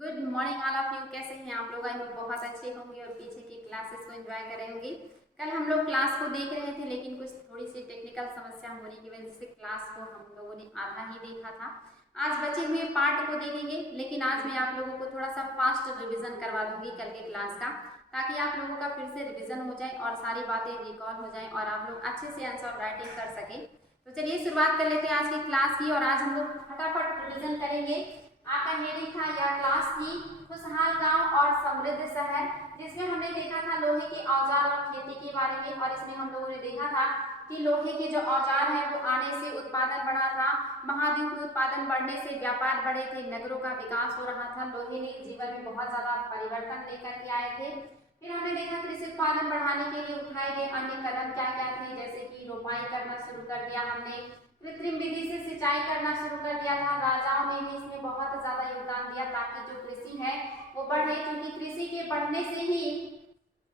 Good morning all of you. कैसे हैं आप लोग? आई होप बहुत अच्छे होंगे और पीछे की क्लासेस को एंजॉय कर रहे होंगे। कल हम लोग क्लास को देख रहे थे, लेकिन कुछ थोड़ी सी टेक्निकल समस्या होने की वजह से क्लास को हम लोगों ने आधा ही देखा था। आज बचे हुए पार्ट को देखेंगे, लेकिन आज मैं आप लोगों को थोड़ा सा फास्ट रिविजन करवा दूंगी कल के क्लास का, ताकि आप लोगों का फिर से रिविजन हो जाए और सारी बातें रिकॉल हो जाए और आप लोग अच्छे से आंसर राइटिंग कर सकें। तो चलिए शुरुआत कर लेते हैं आज की क्लास की। और आज हम लोग फटाफट रिविजन करेंगे। आपका हेडिंग था या क्लास थी खुशहाल गांव और समृद्ध शहर, जिसमें हमने देखा था लोहे के औजार और खेती के बारे में। और इसमें हम लोगों ने देखा था कि लोहे के जो औजार हैं वो आने से उत्पादन बढ़ा था, महाद्वीप में उत्पादन बढ़ने से व्यापार बढ़े थे, नगरों का विकास हो रहा था, लोहे ने जीवन में बहुत ज्यादा परिवर्तन लेकर के आए थे। फिर हमने देखा कृषि उत्पादन बढ़ाने के लिए उठाए गए अन्य कदम क्या क्या थे, जैसे कि रोपाई करना शुरू कर दिया हमने, कृत्रिम विधि से सिंचाई करना शुरू कर दिया था। राजाओं ने भी इसमें बहुत ज्यादा योगदान दिया ताकि जो कृषि है वो बढ़े, क्योंकि कृषि के बढ़ने से ही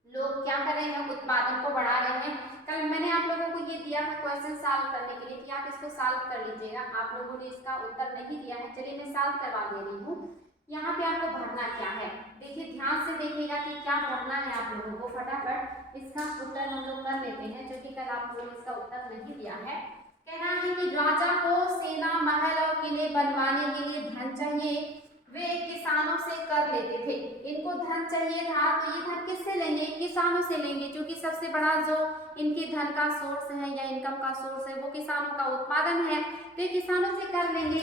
लोग क्या कर रहे हैं, उत्पादन को बढ़ा रहे हैं। कल मैंने आप लोगों को ये दिया था क्वेश्चन सॉल्व करने के लिए कि आप इसको सॉल्व कर लीजिएगा। आप लोगों ने इसका उत्तर नहीं दिया है, चलिए मैं सॉल्व करवा दे रही हूँ। यहाँ पे आपको भरना क्या है, देखिए ध्यान से देखिएगा कि क्या भरना है आप लोगों को। फटाफट इसका उत्तर हम लोग कर लेते हैं, जो कि कल आप लोगों ने इसका उत्तर नहीं दिया है। कहना है कि राजा को सेना, महल और किले बनवाने के लिए धन चाहिए, वे किसानों से कर लेते थे। इनको धन चाहिए था, तो ये धन किससे लेंगे? किसानों से लेंगे, क्योंकि सबसे बड़ा जो इनके धन का सोर्स है या इनकम का सोर्स है वो किसानों का उत्पादन है, तो ये किसानों से कर लेंगे।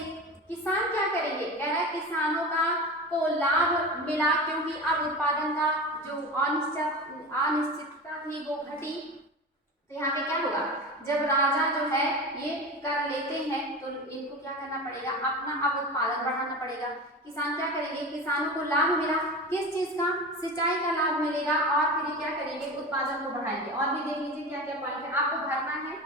किसान क्या करेंगे? कह रहा है किसानों का को लाभ मिला, क्योंकि अब उत्पादन का जो अनिश्चितता थी वो घटी। तो यहाँ पे क्या होगा, जब राजा जो है ये कर लेते हैं तो इनको क्या करना पड़ेगा, अपना अब उत्पादन बढ़ाना पड़ेगा। किसान क्या करेंगे? किसानों को लाभ मिला, किस चीज का? सिंचाई का लाभ मिलेगा, और फिर क्या करेंगे, उत्पादन को बढ़ाएंगे। और भी देख लीजिए क्या क्या पॉइंट है आपको भरना है।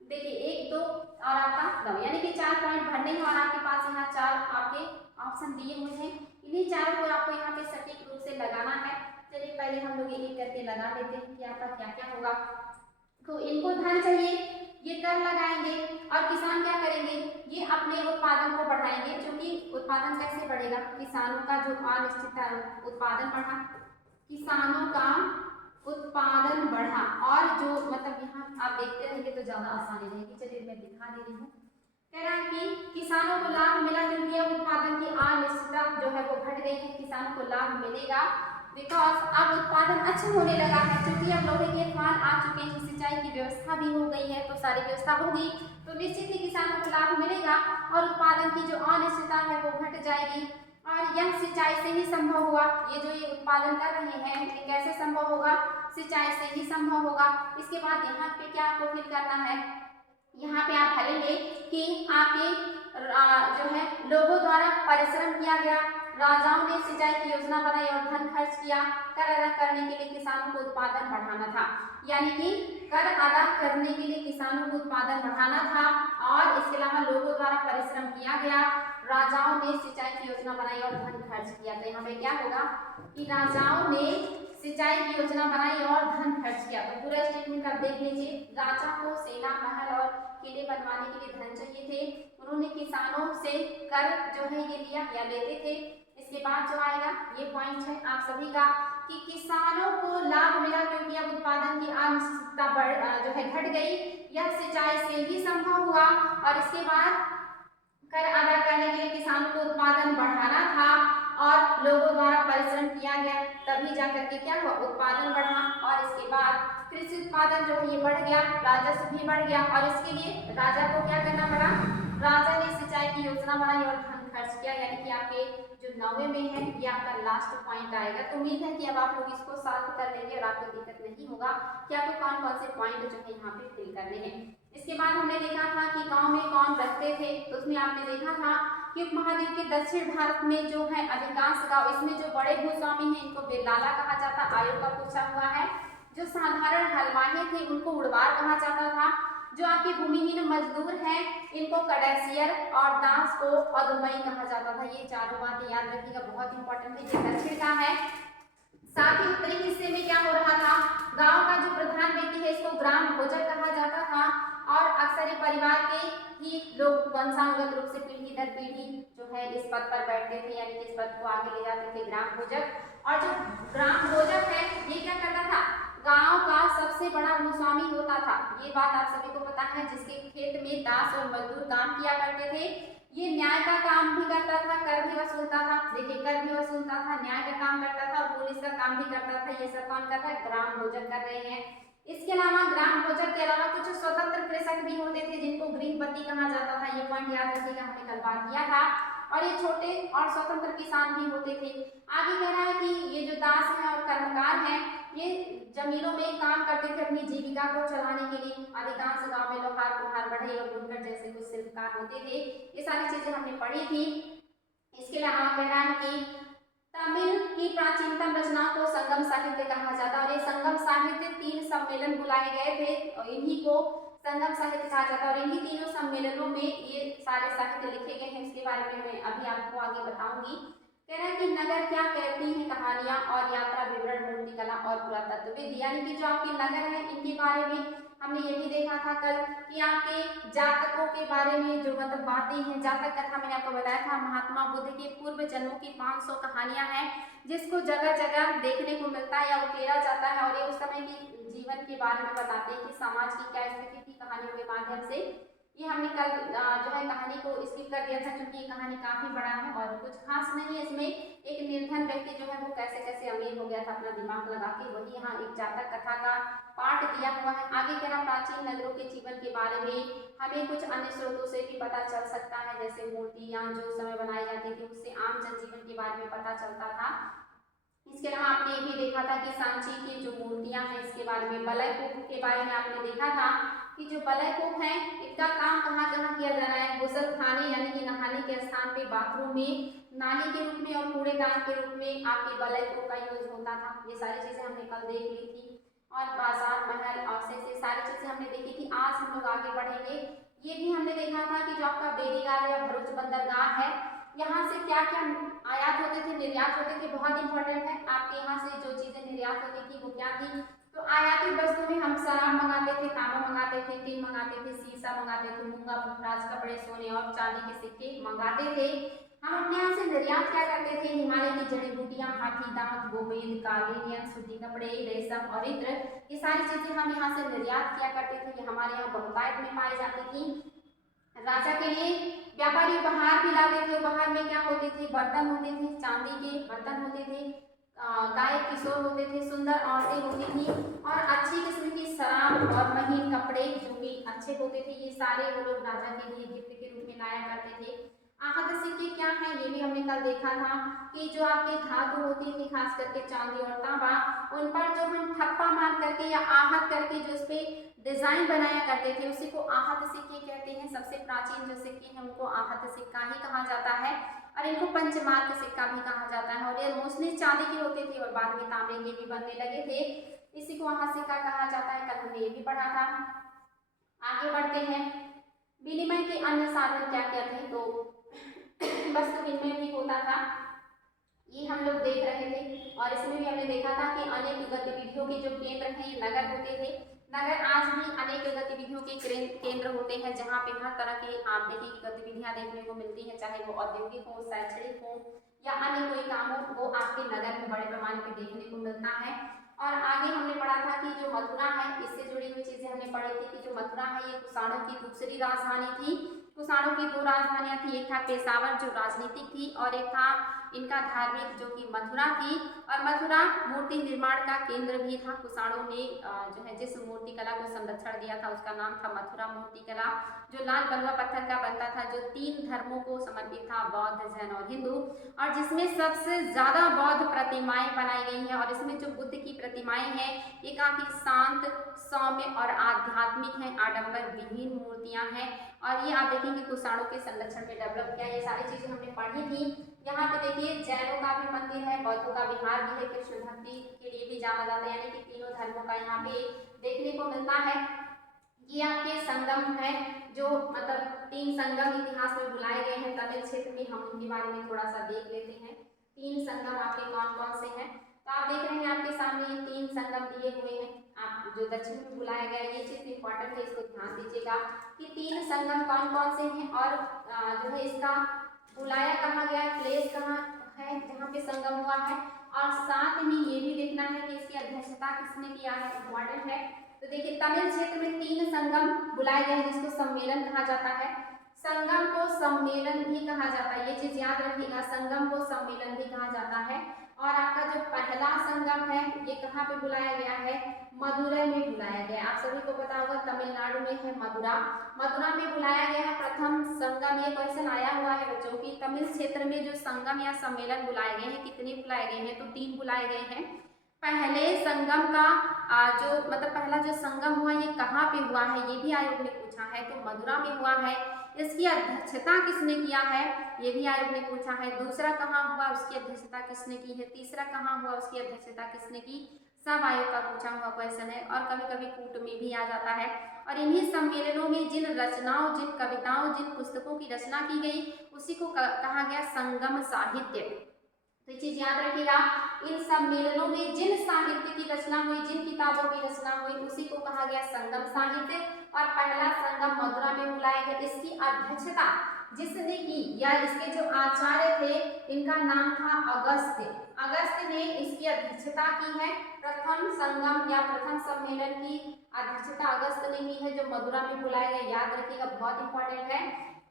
देखिए 1, 2 और आपका 9, यानी कि 4 पॉइंट भरने हैं और आपके पास यहाँ 4 आपके ऑप्शन दिए हुए हैं। इन्हीं चारों को आपको यहाँ पे सटीक रूप से लगाना है। चलिए पहले हम लोग एक एक करके लगा लेते हैं कि आपका क्या क्या होगा। तो इनको धन चाहिए, ये कर लगाएंगे, और किसान क्या करेंगे, ये अपने उत्पादन को बढ़ाएंगे। क्योंकि उत्पादन कैसे बढ़ेगा? किसानों का जो अनिश्चित उत्पादन बढ़ा, किसानों का उत्पादन बढ़ा, और जो मतलब यहाँ आप देखते रहेंगे तो ज्यादा आसानी रहेगी। चलिए मैं दिखा दे रही हूँ। कह रहा है कि किसानों को लाभ मिला, क्योंकि अब उत्पादन की अनिश्चितता जो है वो घट गई है, किसानों को लाभ मिलेगा बिकॉज अब उत्पादन अच्छा होने लगा है, क्योंकि अब लोहे के फाल आ चुके हैं, सिंचाई की व्यवस्था भी हो गई है, तो सारी व्यवस्था होगी तो निश्चित ही किसानों को लाभ मिलेगा और उत्पादन की जो अनिश्चितता है वो घट जाएगी। और यह सिंचाई से ही संभव हुआ। ये उत्पादन कर रहे हैं ये कैसे संभव होगा? सिंचाई से ही संभव होगा। इसके बाद यहाँ पे क्या आपको फिल करना है, यहाँ पे आप भरेंगे कि आपके जो है लोगों द्वारा परिश्रम किया गया, राजाओं ने सिंचाई की योजना बनाई और धन खर्च किया, कर अदा करने के लिए किसानों को उत्पादन बढ़ाना था। यानी कि कर अदा करने के लिए किसानों को उत्पादन बढ़ाना था, और इसके अलावा लोगों द्वारा परिश्रम किया गया, राजाओं ने सिंचाई की योजना बनाई और धन खर्च किया। तो यहाँ पे क्या होगा कि राजाओं ने सिंचाई की योजना बनाई और धन खर्च किया। तो पूरा स्टेटमेंट आप देख लीजिए। राजा को सेना, महल और किले बनवाने के लिए धन चाहिए थे, उन्होंने किसानों से कर जो है ये लिया या लेते थे। इसके बाद जो आएगा ये पॉइंट है आप सभी का कि किसानों को लाभ मिला, क्योंकि अब उत्पादन की अनिश्चितता जो है घट गई, यह सिंचाई से ही संभव हुआ। और इसके बाद कर अदा करने के लिए किसानों को उत्पादन बढ़ाना था और लोगों द्वारा परिश्रम किया गया, तभी जाकर के क्या हुआ, उत्पादन बढ़ा। और इसके बाद कृषि उत्पादन जो है ये बढ़ गया, राजस्व भी बढ़ गया, और इसके लिए राजा को क्या करना पड़ा, राजा ने सिंचाई की योजना बनाई और धन खर्च किया। यानी कि आपके जो 9वें में है ये आपका लास्ट पॉइंट आएगा। तो उम्मीद है कि अब आप लोग इसको सॉल्व कर लेंगे और आपको दिक्कत नहीं होगा कि आपको कौन कौन से पॉइंट जो है यहाँ पे फिल करने हैं। इसके बाद हमने देखा था कि गांव में कौन रहते थे, तो उसमें आपने देखा था कि उपमहाद्वीप के दक्षिण भारत में जो है अधिकांश गांव, इसमें जो बड़े भूस्वामी हैं इनको बेलाला कहा जाता, आयोग का पूछा हुआ है। जो साधारण हलवाही थे उनको उड़वार कहा जाता था। जो आपके भूमिहीन मजदूर हैं इनको कडेसियर, और दास को अदुमई कहा जाता था। ये चारों बातें याद रखिएगा, बहुत इंपॉर्टेंट है। ये दक्षिण का है। साथ ही उत्तरी हिस्से में क्या हो रहा था, गांव का जो प्रधान व्यक्ति है इसको ग्राम भोजक कहा जाता था। और अक्सर ये परिवार के ही लोग वंशानुगत रूप से पीढ़ी दर पीढ़ी जो है इस पद पर बैठते थे, यानी कि इस पद को आगे ले जाते थे ग्राम भोजक। और जो ग्राम भोजक है ये क्या करता था, गांव का सबसे बड़ा भूस्वामी होता था। ये बात आप सभी को पता है। जिसके खेत में दास और मजदूर काम किया करते थे, ये न्याय का काम भी करता था, कर भी वसूलता था। देखिए, कर भी वसूलता था, न्याय का काम करता था और पुलिस का काम भी करता था। ये सब कौन कर रहा है, ग्राम भोजक कर रहे हैं। इसके अलावा ग्राम भोजक के अलावा कुछ स्वतंत्र कृषक भी होते थे जिनको गृहपति कहा जाता था। ये पॉइंट याद रखिएगा, हमने कल बात किया था। और ये छोटे और स्वतंत्र किसान भी होते थे। आगे कह रहा है कि ये जो दास हैं और कर्मकार हैं, ये जमीनों में काम करते थे अपनी जीविका को चलाने के लिए। अधिकांश गांव में लोहार, कुम्हार, बढ़ई और बुनकर जैसे कुछ शिल्पकार होते थे। ये सारी चीजें हमने पढ़ी थी। इसके अलावा कह रहा है कि तमिल की प्राचीनतम रचनाओं को संगम साहित्य कहा जाता है। और ये संगम साहित्य 3 सम्मेलन बुलाए गए थे और इन्हीं को संगम साहित्य कहा जाता है। और इन्हीं तीनों सम्मेलनों में ये सारे साहित्य लिखे गए हैं। इसके बारे में मैं अभी आपको आगे बताऊंगी। कह रहा है कि नगर क्या कहती हैं कहानियां और यात्रा विवरण, मूर्तिकला और पुरातत्वविद, यानी कि जो आपके नगर है इनके बारे में हमने ये भी देखा था कल कि आपके जातकों के बारे में जो मतलब बातें हैं, जातक कथा मैंने आपको बताया था। महात्मा बुद्ध के पूर्व जन्मों की 500 कहानियां हैं जिसको जगह जगह देखने को मिलता है या उकेरा जाता है। और ये उस समय की जीवन के बारे में बताते हैं कि समाज की क्या स्थिति थी कहानियों के माध्यम से। ये हमने कल जो है कहानी को स्किप कर दिया था क्योंकि ये कहानी काफी बड़ा है और कुछ खास नहीं है इसमें। एक निर्धन व्यक्ति जो है वो कैसे कैसे अमीर हो गया था अपना दिमाग लगा के, वही यहाँ एक जातक कथा का पाठ दिया हुआ है। आगे कह रहा प्राचीन नगरों के जीवन के बारे में हमें कुछ अन्य स्रोतों से भी पता चल सकता है, जैसे मूर्तियां जो उस समय बनाई जाती थी उससे आम जनजीवन के बारे में पता चलता था। इसके अलावा आपने ये भी देखा था कि सांची की जो मूर्तियां हैं इसके बारे में, बलय कूप के बारे में आपने देखा था कि जो बलय कूप है इनका काम कहाँ कहाँ किया जा रहा है, गुसल खाने यानी कि नहाने के स्थान पे, बाथरूम में, नाली के रूप में और कूड़ेदान के रूप में आपके बलय कूप का यूज होता था। ये सारी चीजें हमने कल देख ली थी। और बाजार, महल, अवशेष, ये सारी चीजें हमने देखी थी। आज हम लोग आगे बढ़ेंगे। ये भी हमने देखा था कि जो आपका बेरीगार या भरूच बंदरगाह है, यहाँ से क्या क्या आयात होते थे, निर्यात होते थे। बहुत इंपॉर्टेंट है, आपके यहाँ से जो चीजें निर्यात होती थी वो क्या थी, तो आयातित वस्तु में हम शराब मंगाते थे, तांबा मंगाते थे, टीन मंगाते थे, शीशा मंगाते थे, मूंगा, पुखराज, कपड़े, सोने और चांदी के सिक्के मंगाते थे। हम अपने यहाँ से निर्यात क्या करते थे, हिमालय की जड़ी बूटियां, हाथी दांत, गोमेद, कालीन, सूती कपड़े, रेशम और इत्र, ये सारी चीजें हम यहाँ से निर्यात किया करते थे। ये हमारे यहाँ बहुतायत में पाई जाती थी। राजा के लिए व्यापारी उपहार भी लाते थे। उपहार में क्या होते थे, बर्तन होते थे, चांदी के बर्तन होते थे, गाय किशोर होते थे, सुंदर औरतें होती थी और अच्छी किस्म की शराब और महीन कपड़े जो कि अच्छे होते थे, ये सारे वो लोग राजा के लिए गिफ्ट के रूप में लाया करते थे। आहत सिक्के क्या है, ये भी हमने कल देखा था कि जो आपके धातु होती थी, खास करके चांदी और तांबा, उन पर जो हम ठप्पा मार करके या आहत करके जो उस पर डिजाइन बनाया करते थे उसी को आहत सिक्के कहते हैं। सबसे प्राचीन जो सिक्के हैं उनको आहत सिक्का ही कहा जाता है और इनको पंचमार्क सिक्का भी कहा जाता है। और ये मोस्टली चांदी के होते थे और बाद में तांबे के भी बनने लगे थे, इसी को आहत सिक्का कहा जाता है। कल हमने ये भी पढ़ा था। आगे बढ़ते हैं। विनिमय के अन्य साधन क्या क्या थे, तो वस्तु विनिमय भी होता था, ये हम लोग देख रहे थे। और इसमें भी हमने देखा था कि अनेक गतिविधियों के जो केंद्र हैं ये नगर होते थे। नगर आज भी अनेक गतिविधियों के केंद्र होते हैं जहाँ पे हर तरह की आप देखिए गतिविधियां देखने को मिलती हैं, चाहे वो औद्योगिक हो, शैक्षणिक हो या अन्य कोई काम हो, वो आपके नगर में बड़े पैमाने पर देखने को मिलता है। और आगे हमने पढ़ा था कि जो मथुरा है, इससे जुड़ी हुई चीजें हमने पढ़ी थी कि जो मथुरा है ये कुषाणों की दूसरी राजधानी थी। कुषाणों की 2 राजधानियां थी, एक था पेशावर जो राजनीतिक थी और एक था इनका धार्मिक जो कि मथुरा थी। और मथुरा मूर्ति निर्माण का केंद्र भी था। कुषाणों ने जो है जिस मूर्ति कला को संरक्षण दिया था उसका नाम था मथुरा मूर्ति कला, जो लाल बलुआ पत्थर का बनता था, जो 3 धर्मों को समर्पित था, बौद्ध, जैन और हिंदू, और जिसमें सबसे ज्यादा बौद्ध प्रतिमाएं बनाई गई हैं। और इसमें जो बुद्ध की प्रतिमाएं हैं ये काफी शांत, सौम्य और आध्यात्मिक हैं, आडंबर विहीन मूर्तियां हैं। और ये आप देखेंगे कुषाणों के संरक्षण में डेवलप किया। ये सारी चीजें हमने पढ़ी थी। यहाँ पे देखिए जैनों का भी मंदिर है, बौद्धों का विहार भी है, कृष्ण भक्ति के लिए भी जाना जाता है, यानी कि तीनों धर्मों का यहाँ पे देखने को मिलता है। ये आपके संगम है जो मतलब 3 संगम इतिहास में बुलाए गए हैं तमिल क्षेत्र में, हम उनके बारे में थोड़ा सा देख लेते हैं। 3 संगम आपके कौन कौन से हैं, तो आप देख रहे हैं आपके सामने ये 3 संगम दिए हुए हैं। आप जो दक्षिण में बुलाया गया, ये चीज इंपॉर्टेंट है, इसको ध्यान दीजिएगा कि 3 संगम कौन कौन से हैं और जो है इसका बुलाया कहाँ गया, प्लेस कहाँ है जहाँ पे संगम हुआ है, और साथ में ये भी देखना है कि इसकी अध्यक्षता किसने किया है, इंपॉर्टेंट है। तो देखिए तमिल क्षेत्र में 3 संगम बुलाए गए हैं जिसको सम्मेलन कहा जाता है। संगम को सम्मेलन भी कहा जाता है, ये चीज याद रखिएगा, संगम को सम्मेलन भी कहा जाता है। और आपका जो पहला संगम है ये कहाँ पे बुलाया गया है, मदुरै में बुलाया गया। आप सभी को पता होगा तमिलनाडु में है मदुरा, मदुरा में बुलाया गया है प्रथम संगम। ये क्वेश्चन आया हुआ है बच्चों की, तमिल क्षेत्र में जो संगम या सम्मेलन बुलाए गए हैं, कितने बुलाए गए हैं, तो 3 बुलाए गए हैं। पहले संगम का जो मतलब पहला जो संगम हुआ ये कहाँ पे हुआ है, ये भी आयोग ने पूछा है, तो मदुरा में हुआ है। इसकी अध्यक्षता किसने किया है, ये भी आयोग ने पूछा है। दूसरा कहाँ हुआ, उसकी अध्यक्षता किसने की है। तीसरा कहाँ हुआ, उसकी अध्यक्षता किसने की। सब आयोग का पूछा हुआ क्वेश्चन है और कभी कभी कूट में भी आ जाता है। और इन्हीं सम्मेलनों में जिन रचनाओं, जिन कविताओं, जिन पुस्तकों की रचना की गई उसी को कहा गया संगम साहित्य। तो ये चीज याद रखिएगा, इन सम्मेलनों में जिन साहित्य की रचना हुई, जिन किताबों की रचना हुई उसी को कहा गया संगम साहित्य। और पहला संगम मदुरा में बुलाया गया। इसकी अध्यक्षता जिसने की या इसके जो आचार्य थे इनका नाम था अगस्त्य। अगस्त्य ने इसकी अध्यक्षता की है। प्रथम संगम या प्रथम सम्मेलन की अध्यक्षता अगस्त्य ने की है जो मदुरा में बुलाया गया, याद रखिएगा, बहुत इंपॉर्टेंट है।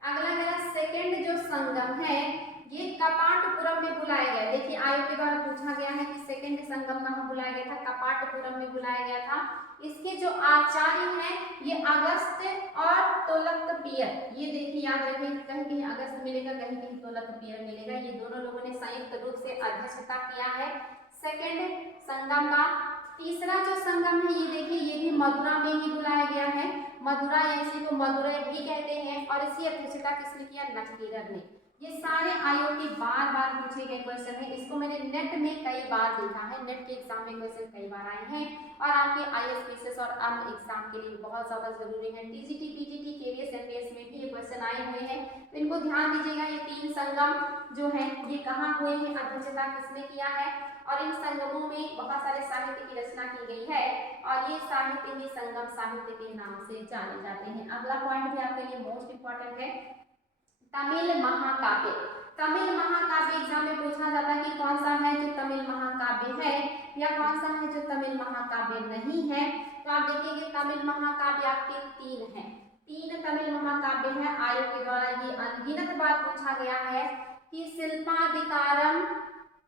अगला मेरा सेकंड जो संगम है ये कपाटपुरम में बुलाया गया। देखिए आयोग के द्वारा पूछा गया है कि सेकंड संगम कहाँ बुलाया गया था, कपाटपुरम में बुलाया गया था। इसके जो आचार्य हैं ये अगस्त्य और तोलकपियर, ये देखिए याद रखें, कहीं कहीं अगस्त्य मिलेगा, कहीं कहीं तोलकपियर मिलेगा। ये दोनों लोगों ने संयुक्त रूप से अध्यक्षता किया है सेकंड संगम का। तीसरा जो संगम है ये देखिए, ये भी मदुरा में ही बुलाया गया है। मदुरा या इसी को मदुरै भी कहते हैं। और इसकी अध्यक्षता किसने किया, नटकीरर ने। ये सारे आयोग के बार बार पूछे गए क्वेश्चन है। इसको मैंने नेट में कई बार देखा है, नेट के एग्जाम में क्वेश्चन कई बार आए हैं और आपके आईएएस और अन्य एग्जाम के लिए बहुत ज्यादा जरूरी है। टीजीटी, पीजीटी, केवीएस, एमपीएस में भी ये क्वेश्चन आए हुए हैं, तो इनको ध्यान दीजिएगा। ये 3 संगम जो है ये कहाँ हुए हैं, अध्यक्षता किसने किया है, और इन संगमों में बहुत सारे साहित्य की रचना की गई है और ये साहित्य ही संगम साहित्य के नाम से जाने जाते हैं। अगला पॉइंट भी आपके लिए मोस्ट इंपॉर्टेंट है, तमिल महाकाव्य। तमिल महाकाव्य एग्जाम में पूछा जाता है कि कौन सा है जो तमिल महाकाव्य है या कौन सा है जो तमिल महाकाव्य नहीं है। तो आप देखेंगे तमिल महाकाव्य आपके 3 हैं, 3 तमिल महाकाव्य हैं। आयोग के द्वारा ये अनगिनत बार पूछा गया है कि शिल्पाधिकारम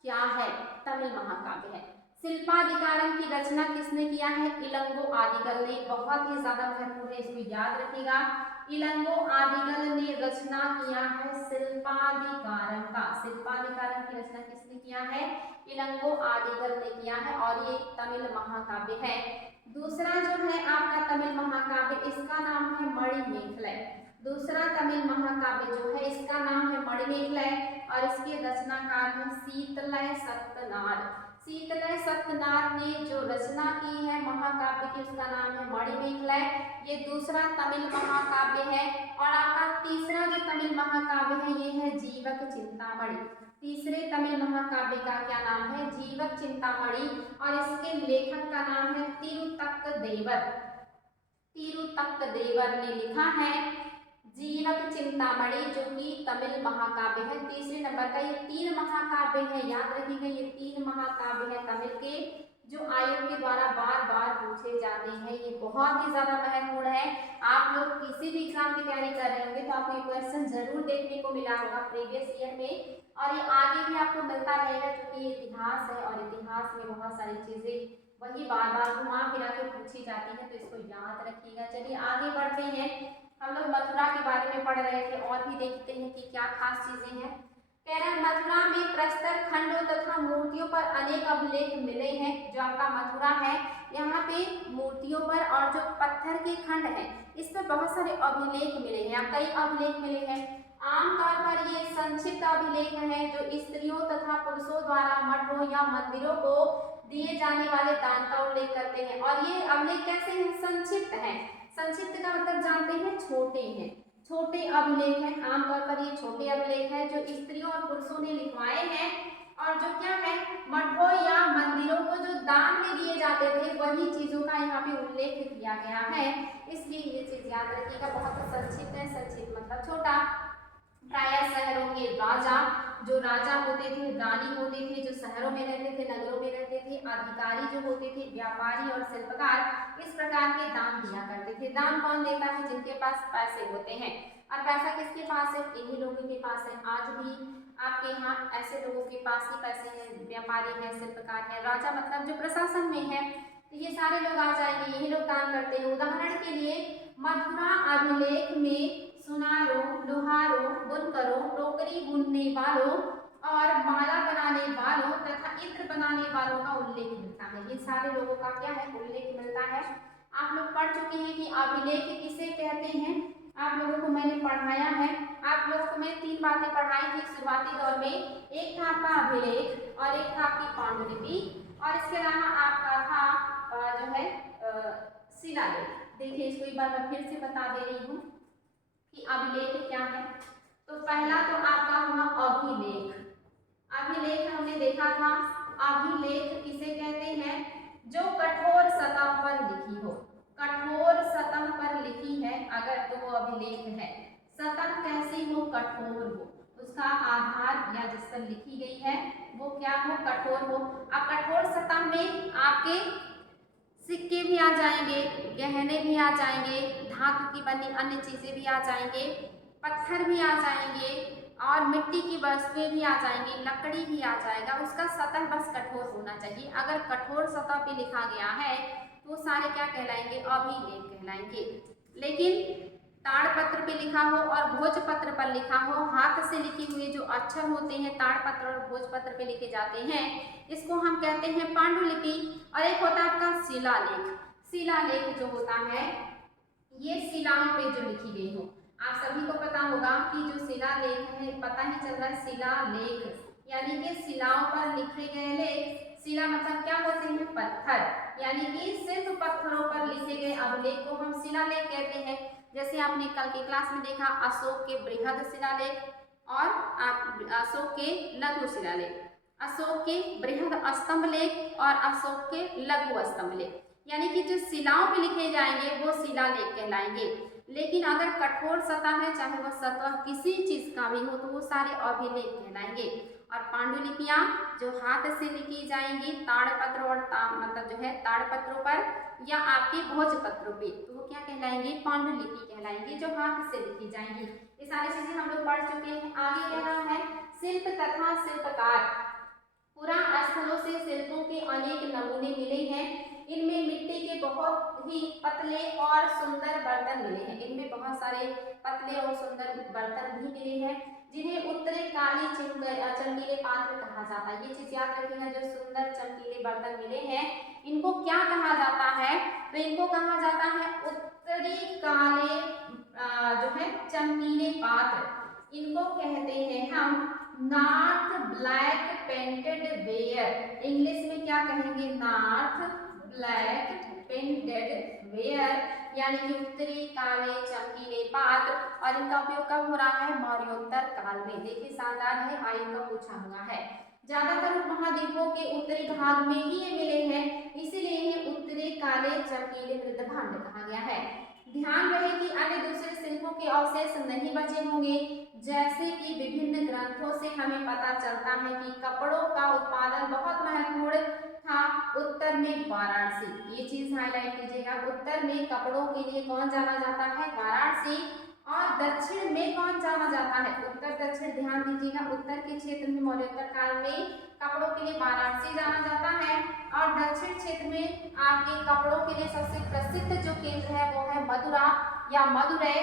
क्या है, तमिल महाकाव्य है। शिल्पाधिकारम की रचना किसने किया है, इलंगो आदिगल ने। बहुत ही ज्यादा महत्वपूर्ण है, इसको याद रखिएगा। इलंगो आदिगल ने रचना किया है शिल्पाधिकारम का। शिल्पाधिकारम की रचना किसने किया है, इलंगो आदिगल ने किया है और ये तमिल महाकाव्य है। दूसरा जो है आपका तमिल महाकाव्य, इसका नाम है मणिमेखलै। दूसरा तमिल महाकाव्य जो है इसका नाम है मणिमेखलै और इसके रचनाकार हैं शीतलय सत्यनार। शीतलय सत्यनार ने जो रचना की है महाकाव्य की उसका नाम है मणिमेखलै। ये दूसरा तमिल महाकाव्य है। और आपका तीसरा जो तमिल महाकाव्य है ये है जीवक चिंतामणि। तीसरे तमिल महाकाव्य का क्या नाम है, जीवक चिंतामणि, और इसके लेखक का नाम है तिरुतक्कदेवर। तिरुतक्कदेवर ने लिखा है जीवक चिंतामणि जो कि तमिल महाकाव्य है। तीसरे नंबर का ये 3 महाकाव्य है, याद रखिएगा ये 3 महाकाव्य है तमिल के जो आयोग के द्वारा बार बार पूछे जाते हैं। ये बहुत ही ज्यादा महत्वपूर्ण है। आप लोग किसी भी एग्जाम की तैयारी कर रहे होंगे तो आपको ये क्वेश्चन जरूर देखने को मिला होगा प्रीवियस ईयर में और ये आगे भी आपको मिलता रहेगा क्योंकि ये इतिहास है और इतिहास में बहुत सारी चीजें वही बार बार घुमा फिरा के पूछी जाती है, तो इसको याद रखिएगा। चलिए आगे बढ़ते हैं। हम लोग मथुरा के बारे में पढ़ रहे थे और भी देखते हैं कि क्या खास चीजें हैं। कह रहे हैं मथुरा में प्रस्तर खंडों तथा मूर्तियों पर अनेक अभिलेख मिले हैं। जो आपका मथुरा है यहाँ पे मूर्तियों पर और जो पत्थर के खंड है इस पर बहुत सारे अभिलेख मिले हैं, कई अभिलेख मिले हैं। आमतौर पर ये संक्षिप्त अभिलेख हैं जो स्त्रियों तथा पुरुषों द्वारा मठों या मंदिरों को दिए जाने वाले दान का उल्लेख करते हैं। और ये अभिलेख कैसे हैं, संक्षिप्त हैं। संक्षिप्त का मतलब जानते हैं छोटे हैं, छोटे अभिलेख हैं। आमतौर पर ये छोटे अभिलेख हैं जो स्त्रियों और पुरुषों ने लिखवाए हैं और जो क्या है मठों या मंदिरों को जो दान में दिए जाते थे वही चीजों का यहाँ पे उल्लेख किया गया है, इसलिए ये चीज याद रखिएगा। बहुत संक्षिप्त है, संक्षिप्त मतलब छोटा। प्राय शहरों के राजा, जो राजा होते थे, रानी होते थे, जो शहरों में रहते थे, नगरों में रहते थे, अधिकारी जो होते थे, व्यापारी और शिल्पकार, इस प्रकार के दान दिया करते थे। दान कौन देता है? जिनके पास पैसे होते हैं। और पैसा किसके पास है? इन्हीं लोगों के पास है। आज भी आपके यहाँ ऐसे लोगों के पास ही पैसे हैं, व्यापारी है, शिल्पकार है। राजा मतलब जो प्रशासन में है, तो ये सारे लोग आ जाएंगे, यही लोग दान करते हैं। उदाहरण के लिए मथुरा अभिलेख में सुनारों, लोहारों, बुनकरों, टोकरी बुनने वालों और माला बनाने वालों तथा इत्र बनाने वालों का उल्लेख मिलता है। ये सारे लोगों का क्या है? उल्लेख मिलता है। आप लोग पढ़ चुके हैं कि अभिलेख किसे कहते हैं। आप लोगों को मैंने पढ़ाया है। आप लोगों को मैं 3 बातें पढ़ाई थी शुरुआती दौर में। एक था आपका अभिलेख और एक था आपकी पांडुलिपि और इसके अलावा आपका था जो है शिलालेख। देखिए इसको एक बार मैं फिर से बता दे रही हूँ कि अभिलेख क्या है। तो पहला तो आपका हुआ अभिलेख। अभिलेख हमने देखा था, अभिलेख किसे कहते हैं? जो कठोर सतह पर लिखी हो, कठोर सतह पर लिखी है अगर तो वो अभिलेख है। सतह कैसी हो? कठोर हो, उसका आधार या जिस पर लिखी गई है वो क्या हो? कठोर हो। अब कठोर सतह में आपके सिक्के भी आ जाएंगे, गहने भी आ जाएंगे, धातु की बनी अन्य चीजें भी आ जाएंगे, पत्थर भी आ जाएंगे और मिट्टी की वस्तुएं भी आ जाएंगी, लकड़ी भी आ जाएगा। उसका सतह बस कठोर होना चाहिए। अगर कठोर सतह पे लिखा गया है तो सारे क्या कहलाएंगे? अभिलेख कहलाएंगे। लेकिन ताड़पत्र पे लिखा हो और भोजपत्र पर लिखा हो, हाथ से लिखे हुए जो अक्षर होते हैं ताड़पत्र और भोजपत्र पे लिखे जाते हैं, इसको हम कहते हैं पांडुलिपि। और एक होता है आपका शिलालेख। शिलालेख जो होता है ये शिलाओं पे जो लिखी गई हो। आप सभी को पता होगा कि जो शिलालेख है, पता ही चल रहा है शिलालेख यानी कि शिलाओं पर लिखे गए लेख। शिला मतलब क्या होते हैं? पत्थर, यानी कि सिर्फ पत्थरों पर लिखे गए अभिलेख को हम शिलालेख कहते हैं। जैसे आपने कल की क्लास में देखा अशोक के बृहद शिलालेख और अशोक के लघु शिलालेख, अशोक के बृहद स्तंभ लेख और अशोक के लघु स्तंभ लेख, यानी कि जो शिलाओं पे लिखे जाएंगे वो शिलालेख कहलाएंगे। लेकिन अगर कठोर सतह है, चाहे वह सतह किसी चीज का भी हो, तो वो सारे अभिलेख कहलाएंगे। और पांडुलिपियां जो हाथ से लिखी जाएंगी ताड़पत्र और मतलब जो है ताड़पत्रों पर या आपके भोजपत्रों पे, तो वो क्या कहलाएंगे? पांडुलिपि कहलाएंगे, जो हाथ से लिखी जाएंगी। ये सारी चीजें हम लोग पढ़ चुके हैं। आगे कह रहा है शिल्प तथा शिल्पकार। पुराण स्थलों से शिल्पों के अनेक नमूने मिले हैं। इनमें मिट्टी के बहुत ही पतले और सुंदर बर्तन मिले हैं। इनमें बहुत सारे पतले और सुंदर बर्तन भी मिले हैं, जिन्हें उत्तरे काली चमकीले पात्र कहा जाता है। ये चीज याद रखिएगा, जो सुंदर चमकीले बर्तन मिले हैं इनको क्या कहा जाता है? तो इनको कहा जाता है उत्तरी काले जो है चमकीले पात्र। इनको कहते हैं हम north black painted ware. English में क्या कहेंगे? नॉर्थ ब्लैक पेंटेड वेयर, यानी कि उत्तरी काले चमकीले पात्र। और इनका उपयोग कब हो रहा है? मौर्योत्तर काल में। देखिए शानदार है, आयु का पूछा हुआ है। ज्यादातर महाद्वीपों के उत्तरी भाग में ही ये मिले हैं, इसीलिए इन्हें उत्तरी काले चमकीले मृदभांड कहा गया है। ध्यान रहे कि अन्य दूसरे शिल्पों के अवशेष नहीं बचे होंगे। जैसे कि विभिन्न ग्रंथों से हमें पता चलता है कि कपड़ों का उत्पादन बहुत महत्वपूर्ण था उत्तर में वाराणसी। ये चीज हाईलाइट कीजिएगा, उत्तर में कपड़ों के लिए कौन जाना जाता है? वाराणसी। और दक्षिण में कौन जाना जाता है? उत्तर दक्षिण ध्यान दीजिएगा, उत्तर के क्षेत्र में मौर्योत्तर काल में कपड़ों के लिए वाराणसी जाना जाता है और दक्षिण क्षेत्र में आपके कपड़ों के लिए सबसे प्रसिद्ध जो केंद्र है वो है मदुरा या मदुरै,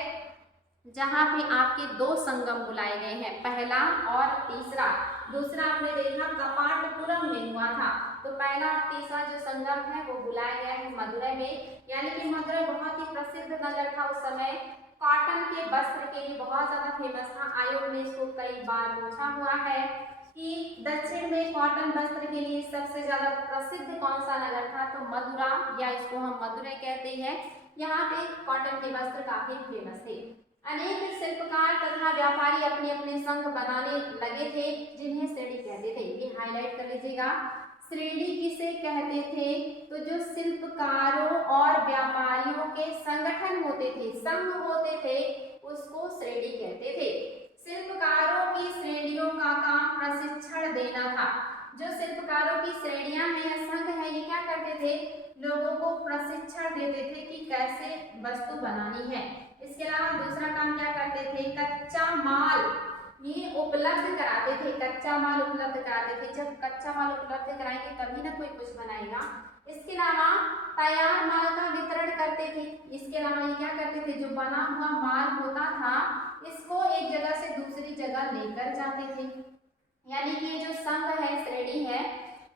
जहाँ पे आपके 2 संगम बुलाए गए हैं, पहला और तीसरा। दूसरा आपने देखा कपाटपुरम में हुआ था, तो पहला और तीसरा जो संगम है वो बुलाया गया है मदुरै में। यानी कि मदुरै बहुत ही प्रसिद्ध नगर था उस समय, कॉटन के वस्त्र के लिए बहुत ज्यादा फेमस था। आयोग ने इसको कई बार पूछा हुआ है कि दक्षिण में कॉटन वस्त्र के लिए सबसे ज्यादा प्रसिद्ध कौन सा नगर था? तो मदुरा, या इसको हम मदुरै कहते हैं। यहाँ पे कॉटन के वस्त्र काफी फेमस थे। अनेक शिल्पकार तथा व्यापारी अपने अपने संघ बनाने लगे थे, जिन्हें श्रेणी कहते थे। ये हाईलाइट कर लीजिएगा, श्रेणी किसे कहते थे? तो जो शिल्पकारों और व्यापारियों के संगठन होते थे, संघ होते थे, उसको श्रेणी कहते थे। शिल्पकारों की श्रेणियों का काम प्रशिक्षण देना था। जो शिल्पकारों की श्रेणियां हैं या संघ है, ये क्या करते थे? लोगों को प्रशिक्षण देते थे कि कैसे वस्तु बनानी है। इसके अलावा दूसरा काम क्या करते थे? कच्चा माल ये उपलब्ध कराते थे। कच्चा माल उपलब्ध कराते थे। जब कच्चा माल उपलब्ध कराएंगे तभी ना कोई कुछ बनाएगा। इसके अलावा तैयार माल का वितरण करते थे। इसके अलावा ये क्या करते थे? जो बना हुआ माल होता था, इसको एक जगह से दूसरी जगह लेकर जाते थे। यानी कि ये जो संघ है, श्रेणी है,